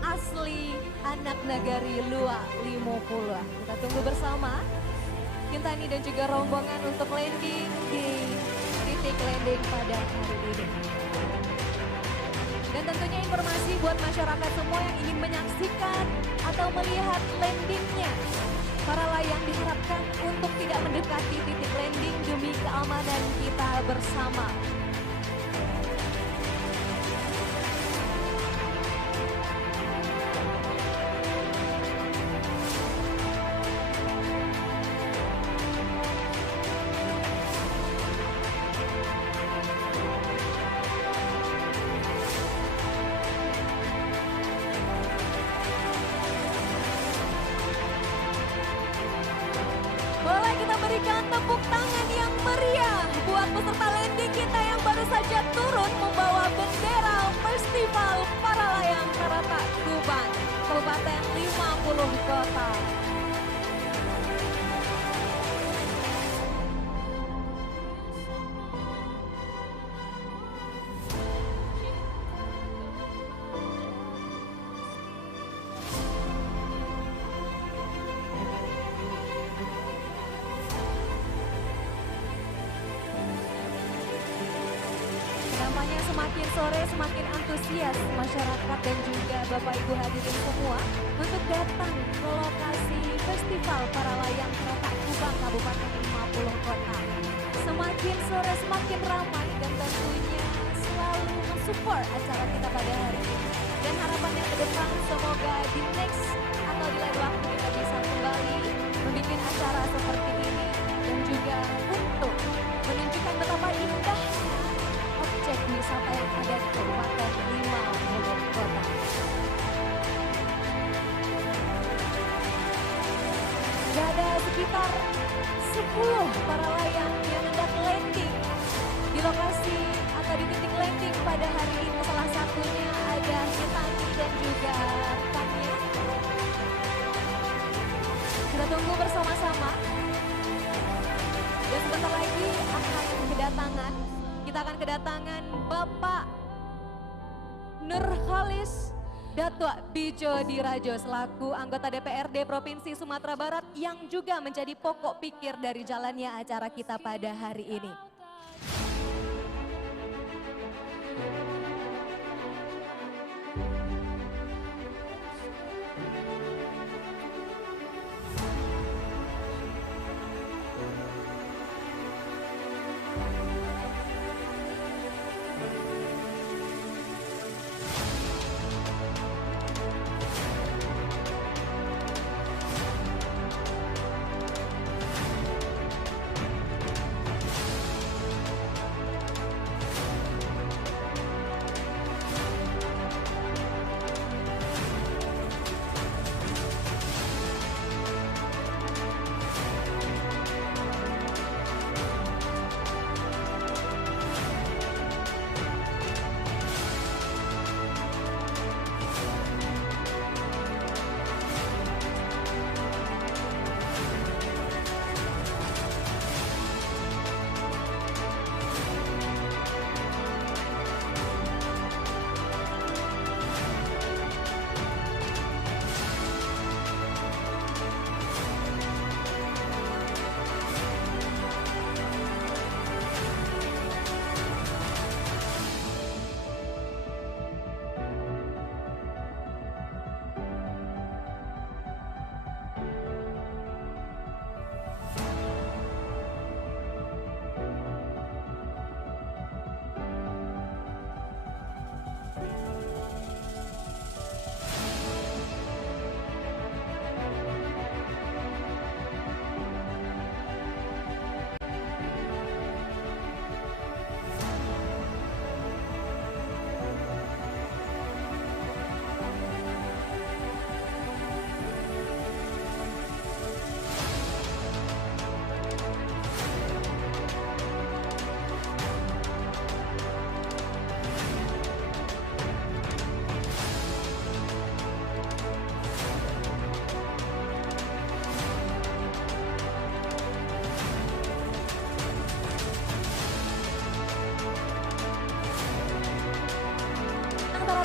Asli anak Nagari Lua Limopolo. Kita tunggu bersama Kintani dan juga rombongan untuk landing di titik landing pada hari ini. Dan tentunya informasi buat masyarakat semua yang ingin menyaksikan atau melihat landingnya. Para layang diharapkan untuk tidak mendekati titik landing demi keamanan kita bersama. Boleh kita berikan tepuk tangan yang meriah buat peserta landing kita yang baru saja turun membawa bendera Festival Para Layang Tarata Kubang, Kabupaten 50 Kota. Namanya semakin sore semakin antusias masyarakat dan juga Bapak Ibu hadirin semua untuk datang ke lokasi Festival Para Layang Tarata Kubang Kabupaten 50 Kota. Semakin semakin sore semakin ramai dan tentunya selalu mensupport acara kita pada hari ini. Dan harapannya ke depan semoga di next atau di lain waktu kita bisa kembali membuat acara seperti ini dan juga untuk menunjukkan betapa indahnya objek wisata yang ada di Kabupaten 50 Kota. Sudah ada sekitar 10 para layang yang hendak landing di lokasi atau di titik landing pada hari ini. Salah satunya ada Nitani dan juga rekannya. Kita tunggu bersama-sama. Dan sebentar lagi kita akan kedatangan Bapak Nurkhalis Datuk Bijo Dirajo selaku anggota DPRD Provinsi Sumatera Barat yang juga menjadi pokok pikir dari jalannya acara kita pada hari ini.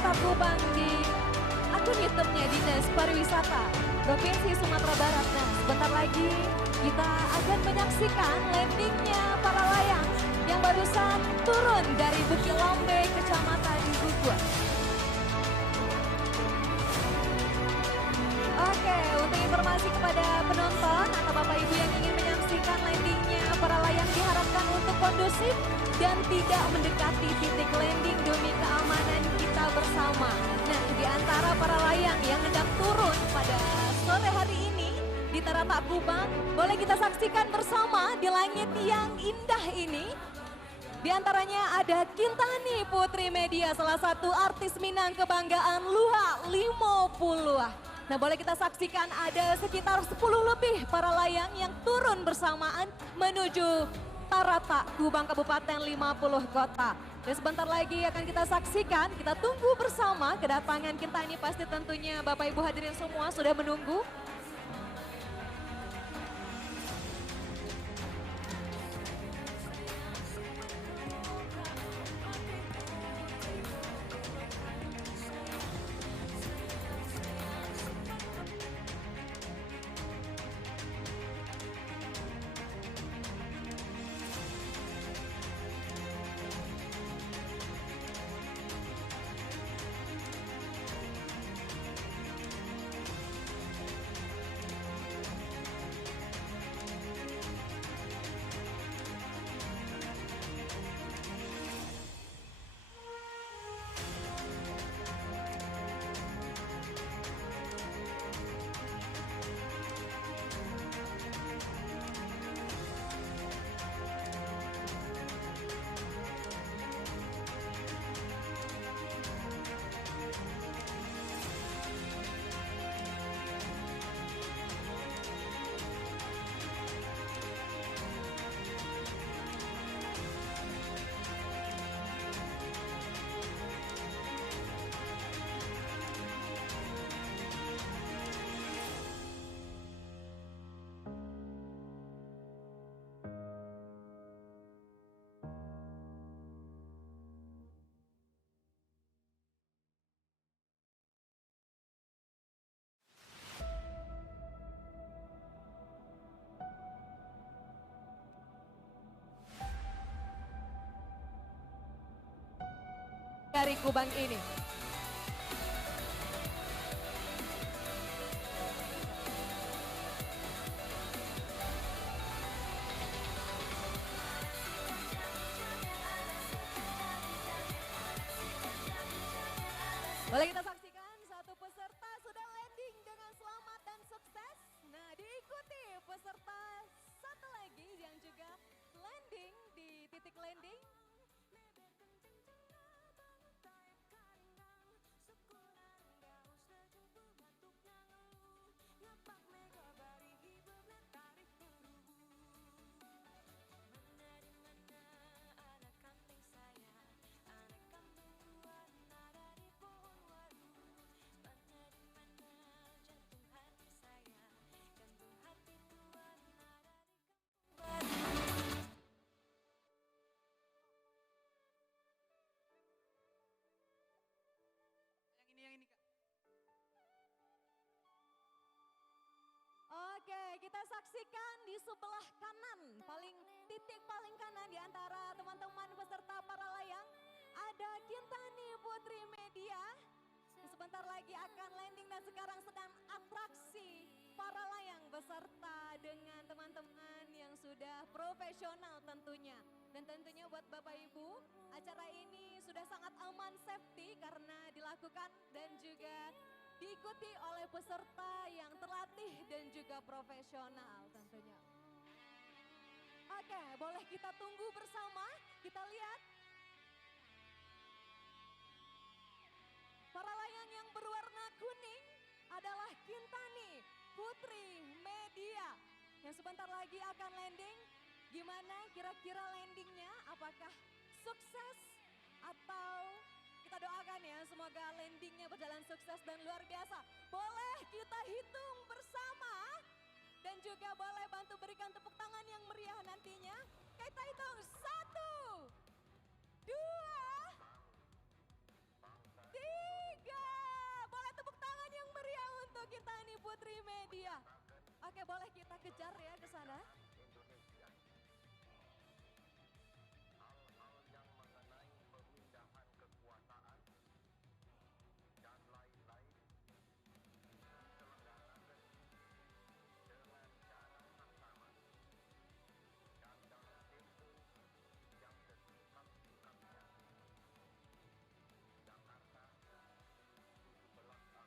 Tanggupan di akun YouTube-nya Dinas Pariwisata Provinsi Sumatera Barat. Nah, sebentar lagi kita akan menyaksikan landingnya para layang yang barusan turun dari Bukit Lambe, Kecamatan Gugur. Oke, untuk informasi kepada penonton atau Bapak Ibu yang ingin menyaksikan landingnya para layang diharapkan untuk kondusif dan tidak mendekati titik landing demi keamanan kita bersama. Nah, di antara para layang yang hendak turun pada sore hari ini di Taratak Kubang, boleh kita saksikan bersama di langit yang indah ini. Di antaranya ada Kintani Putri Media, salah satu artis Minang kebanggaan Luha 50. Nah, boleh kita saksikan ada sekitar 10 lebih para layang yang turun bersamaan menuju Taratak Kubang Kabupaten 50 Kota. Dan sebentar lagi akan kita saksikan, kita tunggu bersama kedatangan kita ini, pasti tentunya Bapak Ibu hadirin semua sudah menunggu. dari Kubang ini. Boleh kita saksikan satu peserta sudah landing dengan selamat dan sukses. Nah, diikuti peserta satu lagi yang juga landing di titik landing. Yang ini Kak. Oke, kita saksikan di sebelah kanan, titik paling kanan di antara teman-teman peserta para layang ada Kintani Putri Media. Sebentar lagi akan landing dan sekarang sedang atraksi para layang beserta dengan teman-teman yang sudah profesional tentunya. Dan tentunya buat Bapak Ibu, acara ini sudah sangat aman safety karena dilakukan dan juga diikuti oleh peserta yang terlatih dan juga profesional tentunya. Oke, boleh kita tunggu bersama, kita lihat. Para layang yang berwarna kuning adalah Kintani Putri Media yang sebentar lagi akan landing. Gimana kira-kira landingnya? Apakah sukses atau kita doakan ya semoga landingnya berjalan sukses dan luar biasa. Boleh kita hitung bersama dan juga boleh bantu berikan tepuk tangan yang meriah nantinya. Kita hitung 1, 2, 3. Boleh tepuk tangan yang meriah untuk Kintani Putri Media. Oke, boleh kita kejar ya ke sana.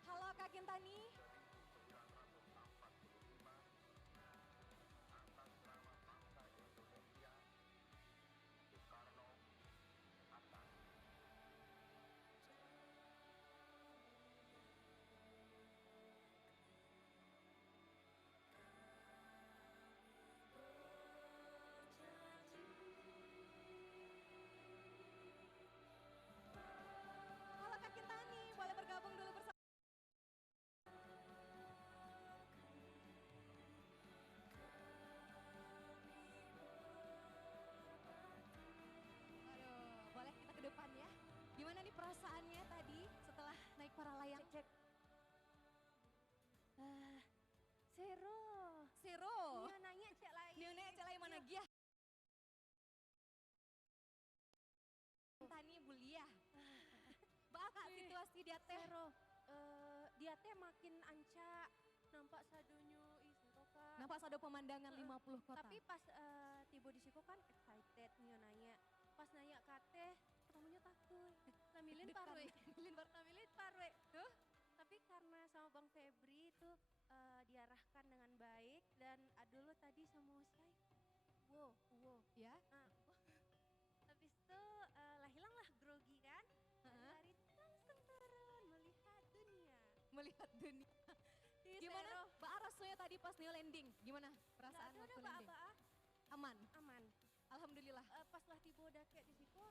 Halo Kak Kintani. Halo Kak Kintani, boleh bergabung dulu bersama. Aduh, boleh kita ke depan ya. Gimana nih perasaannya tadi setelah naik para layang? Cek. Seru. Seru. Dia nanya cek lain. Nyonya celai mana gia? Tani Bulia. Bakal situasi dia teh. Seru. Dia teh makin anca. Nampak sadonyo seru Kak. Nampak ada pemandangan 50 kota. Tapi pas tiba di situ kan excited dia nanya. Pas nanya kate, pertamanya takut. Namilin Dekat. parwe. Namilin parwe. Tuh. Tapi karena sama Bang Febri itu diarahkan dengan baik dan dulu tadi sama saya. Wow. Ya. Habis itu lah hilanglah grogi kan. Lari langsung turun melihat dunia. Melihat dunia. Ih, Gimana seru. Mbak Arasnya tadi pas Neo landing? Gimana perasaan Nggak waktu ada landing? apa-apa. Aman. Aman. Alhamdulillah. Pas lah tiba udah kayak di situ.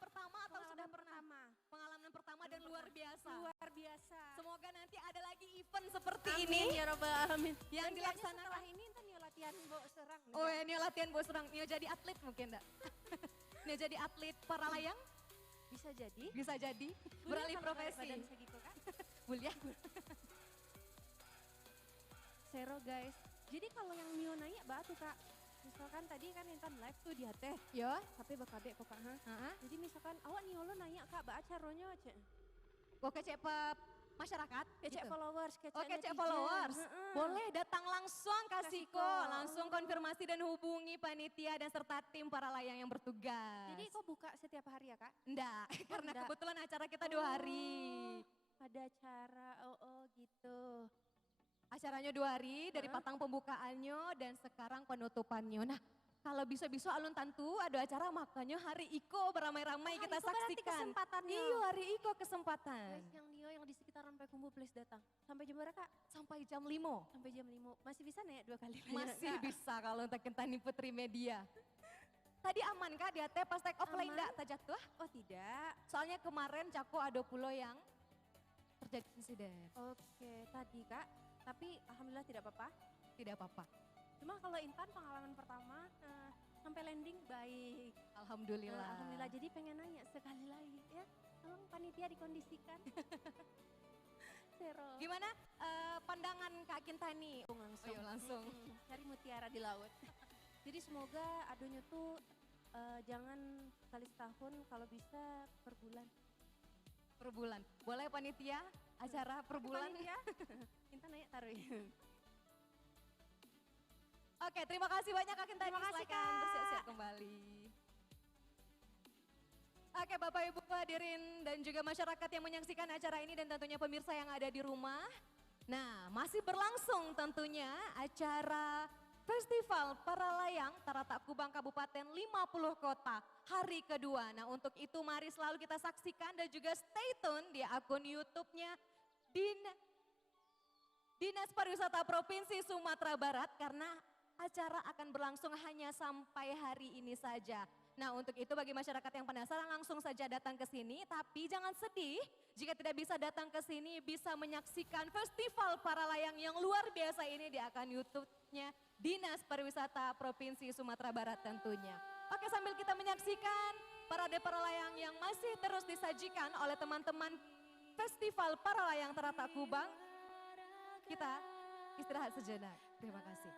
Pertama atau sudah pernah? pertama. Pengalaman pertama dan luar biasa. Luar biasa. Semoga nanti ada lagi event seperti Amin, ini ya Rabbal Alamin. yang Dan kayaknya dilaksanakan. setelah ini ntar Nio latihan bawa serang. Oh ya, Neo latihan bos serang. Neo jadi atlet mungkin enggak? Neo jadi atlet para layang? Bisa jadi. Bisa jadi. Beralih Kalau kayak profesi. badan segitu kan. Bulia. Seru guys. Jadi kalau yang Nio nanya batu Kak. misalkan tadi kan Intan live tuh dia teh, Yo, tapi bakade kok Kak. heeh. Jadi misalkan awak nih lo nanya Kak, ba acaranya cek. Gue kecek masyarakat. Kecek gitu. followers, kecek Oke, cek netizen. followers. Heeh. Boleh datang langsung kasih Kasih ko. langsung konfirmasi dan hubungi panitia dan serta tim para layang yang bertugas. Jadi kok buka setiap hari ya Kak? Enggak, karena enggak. kebetulan acara kita 2 hari. Ada acara, gitu. Acaranya 2 hari, dari patang pembukaannya dan sekarang penutupannya. Nah, kalau bisa-bisa alun tantu ada acara makanya hari Iko beramai-ramai Oh, kita hari Iko berarti saksikan. kesempatannya. Iya, hari Iko kesempatan. Guys, yang Nio yang di sekitaran Payakumbuh please datang. Sampai jam berapa Kak? Sampai jam 5. Sampai jam 5. Masih bisa nih 2 kali nanya, Masih Kak? bisa kalau untuk Kentani Putri Media. Tadi aman kak dia teh pas take offline Aman. enggak terjatuh? Oh tidak. Soalnya kemarin Cako ada pulau yang terjadi insiden. Oke, tadi Kak. Tapi alhamdulillah tidak apa-apa. Tidak apa-apa. Cuma kalau Intan pengalaman pertama sampai landing baik. Alhamdulillah. Alhamdulillah. Jadi pengen nanya sekali lagi ya. Tolong panitia dikondisikan. Zero. Gimana pandangan Kak Kintani? Langsung. Oh, iya, langsung. Cari mutiara di laut. Jadi semoga adonya tuh jangan sekali setahun, kalau bisa per bulan. Per bulan. Boleh panitia acara per bulan? Panitia, Intan nanya taruhin. Oke, terima kasih banyak Kak Kintani. Terima kasih, Silakan Kak. bersiap-siap kembali. Oke Bapak Ibu hadirin dan juga masyarakat yang menyaksikan acara ini dan tentunya pemirsa yang ada di rumah. Nah, masih berlangsung tentunya acara Festival Para Layang Taratak Kubang Kabupaten 50 Kota hari kedua. Nah, untuk itu mari selalu kita saksikan dan juga stay tune di akun YouTube-nya Dinas Pariwisata Provinsi Sumatera Barat karena acara akan berlangsung hanya sampai hari ini saja. Nah, untuk itu bagi masyarakat yang penasaran langsung saja datang ke sini, tapi jangan sedih jika tidak bisa datang ke sini, bisa menyaksikan Festival Para Layang yang luar biasa ini di akun YouTube-nya Dinas Pariwisata Provinsi Sumatera Barat tentunya. Oke, sambil kita menyaksikan parade para layang yang masih terus disajikan oleh teman-teman Festival Para Layang Taratak Kubang, kita istirahat sejenak. Terima kasih.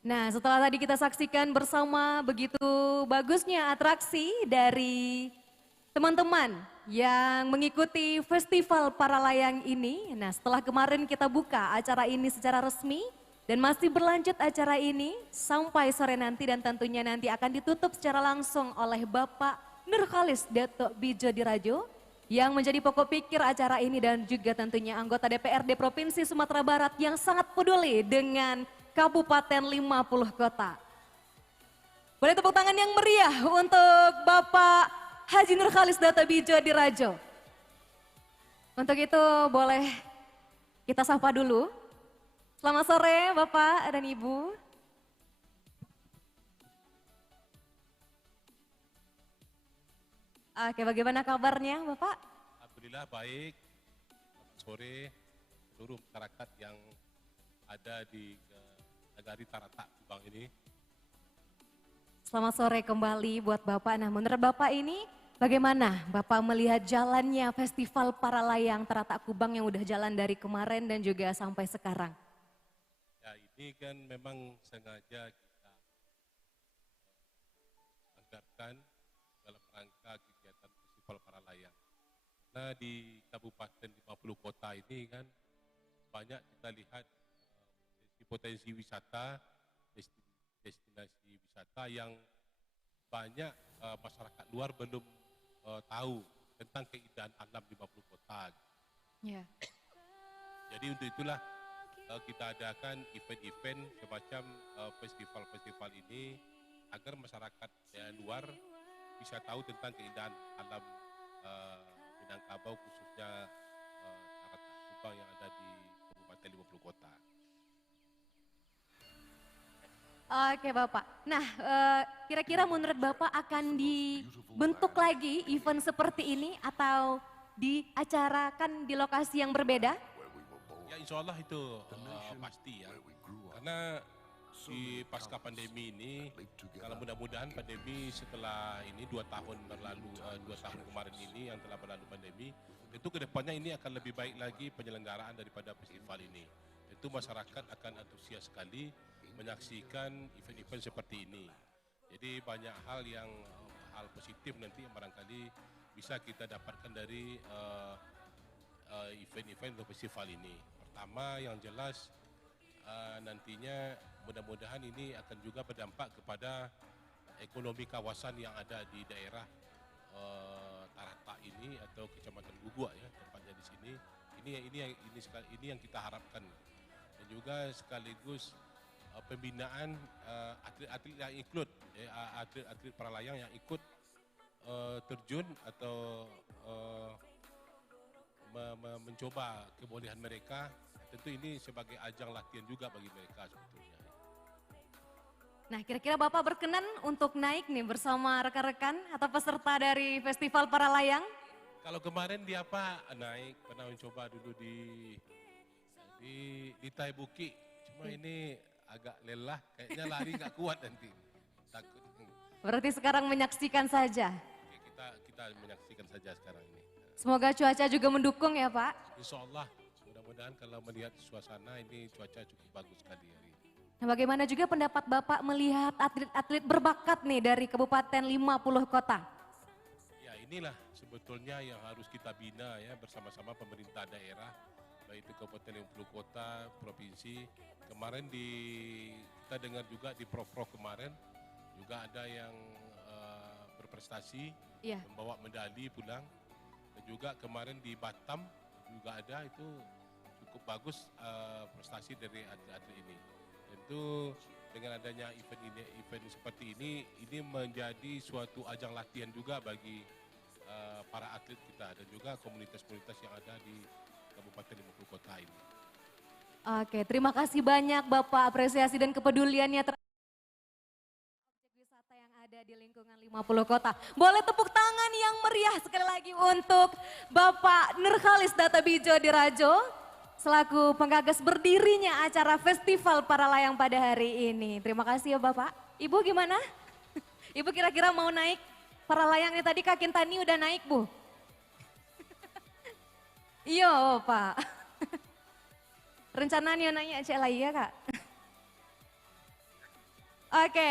Nah, setelah tadi kita saksikan bersama begitu bagusnya atraksi dari teman-teman yang mengikuti festival para layang ini. Nah, setelah kemarin kita buka acara ini secara resmi dan masih berlanjut acara ini sampai sore nanti dan tentunya nanti akan ditutup secara langsung oleh Bapak Nurkhalis Dato Bijo Dirajo yang menjadi pokok pikir acara ini dan juga tentunya anggota DPRD Provinsi Sumatera Barat yang sangat peduli dengan Kabupaten 50 Kota. Boleh tepuk tangan yang meriah untuk Bapak Haji Nurkhalis Dato Bijo Dirajo. Untuk itu boleh kita sapa dulu. Selamat sore Bapak dan Ibu. Oke, bagaimana kabarnya Bapak? Alhamdulillah baik. Selamat sore seluruh masyarakat yang ada di Nagari Taratak Kubang ini. Selamat sore kembali buat Bapak. Nah, menurut Bapak ini bagaimana Bapak melihat jalannya Festival Para Layang Taratak Kubang yang udah jalan dari kemarin dan juga sampai sekarang? Ya ini kan memang sengaja kita anggarkan dalam rangka kegiatan Festival Para Layang. Nah di Kabupaten 50 Kota ini kan banyak kita lihat potensi wisata, destinasi wisata yang banyak masyarakat luar belum tahu tentang keindahan alam 50 kota. Ya. Jadi untuk itulah kita adakan event-event semacam festival-festival ini agar masyarakat luar bisa tahu tentang keindahan alam Minangkabau khususnya Taratak Kubang yang ada di Kabupaten 50 Kota. Oke Bapak, nah kira-kira menurut Bapak akan dibentuk lagi event seperti ini atau diacarakan di lokasi yang berbeda? Ya insya Allah itu pasti ya, karena di pasca pandemi ini, kalau mudah-mudahan pandemi setelah ini 2 tahun berlalu, 2 tahun kemarin ini yang telah berlalu pandemi, tentu kedepannya ini akan lebih baik lagi penyelenggaraan daripada festival ini. Tentu masyarakat akan antusias sekali menyaksikan event-event seperti ini. Jadi banyak hal positif nanti yang barangkali bisa kita dapatkan dari event-event atau festival ini. Pertama yang jelas nantinya mudah-mudahan ini akan juga berdampak kepada ekonomi kawasan yang ada di daerah Taratak ini atau Kecamatan Guguk ya tempatnya di sini. Ini yang kita harapkan dan juga sekaligus pembinaan atlet-atlet yang ikut, atlet-atlet para layang yang ikut terjun atau mencoba kebolehan mereka. Tentu ini sebagai ajang latihan juga bagi mereka sebetulnya. Nah kira-kira Bapak berkenan untuk naik nih bersama rekan-rekan atau peserta dari Festival Para Layang? Kalau kemarin dia naik, pernah mencoba dulu di Tai-Buki. Cuma ini agak lelah, kayaknya lari nggak kuat nanti. Takut. Berarti sekarang menyaksikan saja? Oke, kita menyaksikan saja sekarang ini. Semoga cuaca juga mendukung ya Pak? Insya Allah, mudah-mudahan kalau melihat suasana ini cuaca cukup bagus sekali hari ini. Nah, bagaimana juga pendapat Bapak melihat atlet-atlet berbakat nih dari Kabupaten 50 Kota? Ya inilah sebetulnya yang harus kita bina ya bersama-sama pemerintah daerah, baik itu Kabupaten 50 Kota, Provinsi. Kemarin kita dengar juga di Prof kemarin juga ada yang berprestasi, Iya. membawa medali pulang. Dan juga kemarin di Batam juga ada itu cukup bagus prestasi dari atlet-atlet ini. Tentu dengan adanya event seperti ini menjadi suatu ajang latihan juga bagi para atlet kita dan juga komunitas-komunitas yang ada di Kabupaten 50 Kota ini. Oke, terima kasih banyak Bapak apresiasi dan kepeduliannya terhadap objek wisata yang ada di lingkungan 50 Kota. Boleh tepuk tangan yang meriah sekali lagi untuk Bapak Nurkhalis Dato Bijo Dirajo selaku penggagas berdirinya acara Festival Para Layang pada hari ini. Terima kasih ya Bapak. Ibu gimana? Ibu kira-kira mau naik para layang ini tadi Kak Kintani udah naik Bu? Iya Pak. Rencananya nanya Cek Laya Kak. Oke,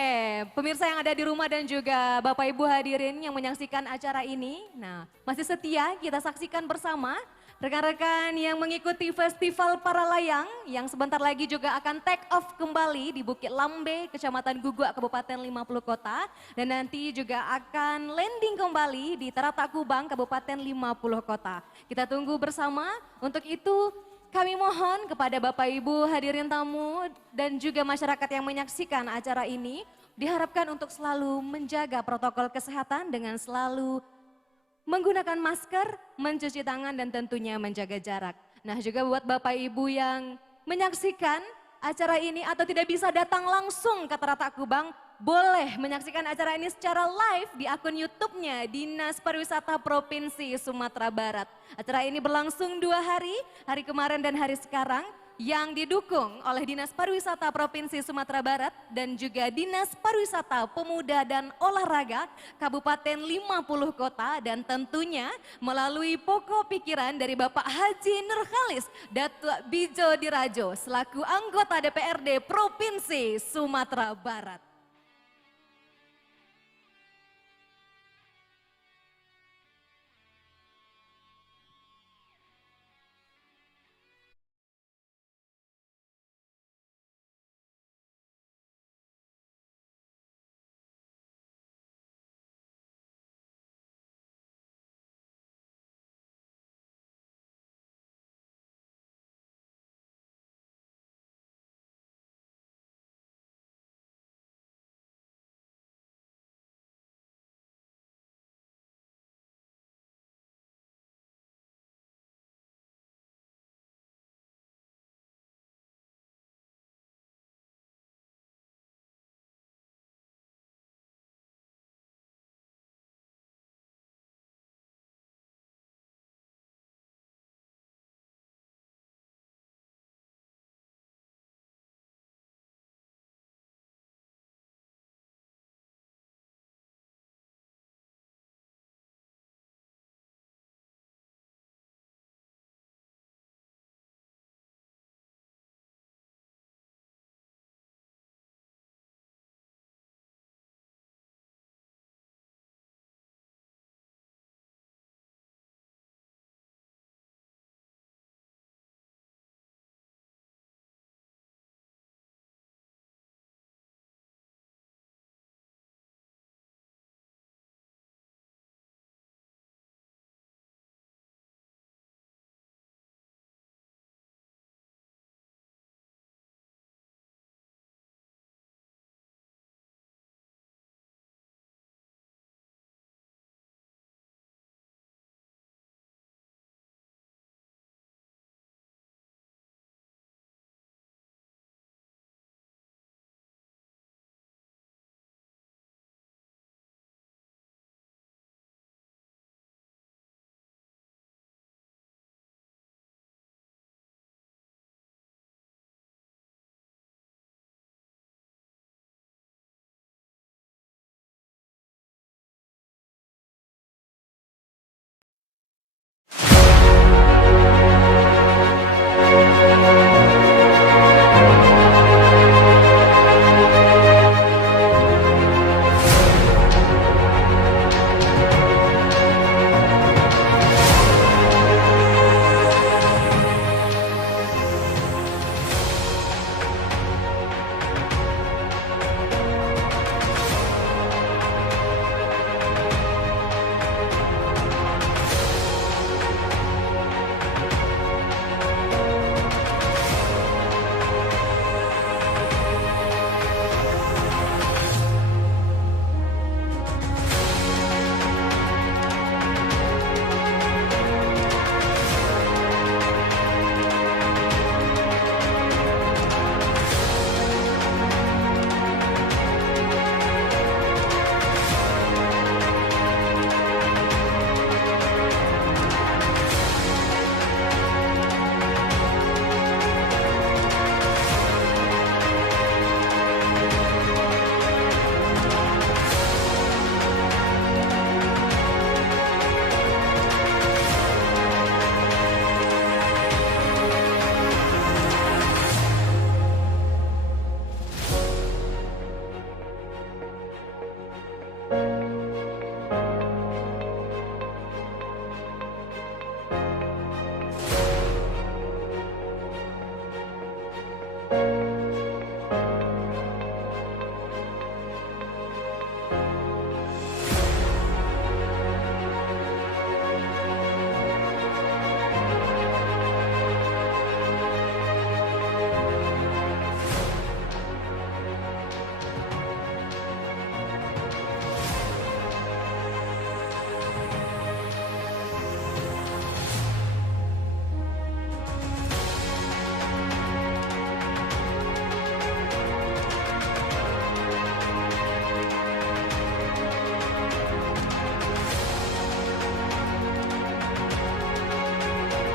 pemirsa yang ada di rumah dan juga Bapak Ibu hadirin yang menyaksikan acara ini. Nah, masih setia kita saksikan bersama rekan-rekan yang mengikuti Festival para layang yang sebentar lagi juga akan take off kembali di Bukit Lambe, Kecamatan Guguk, Kabupaten 50 Kota. Dan nanti juga akan landing kembali di Taratak Kubang, Kabupaten 50 Kota. Kita tunggu bersama. Untuk itu kami mohon kepada Bapak Ibu hadirin tamu dan juga masyarakat yang menyaksikan acara ini diharapkan untuk selalu menjaga protokol kesehatan dengan selalu menggunakan masker, mencuci tangan dan tentunya menjaga jarak. Nah juga buat Bapak Ibu yang menyaksikan acara ini atau tidak bisa datang langsung ke Taratak Kubang, boleh menyaksikan acara ini secara live di akun YouTube-nya Dinas Pariwisata Provinsi Sumatera Barat. Acara ini berlangsung 2 hari, hari kemarin dan hari sekarang, yang didukung oleh Dinas Pariwisata Provinsi Sumatera Barat dan juga Dinas Pariwisata Pemuda dan Olahraga Kabupaten 50 Kota dan tentunya melalui pokok pikiran dari Bapak Haji Nurkhalis Datuk Bijo Dirajo selaku anggota DPRD Provinsi Sumatera Barat.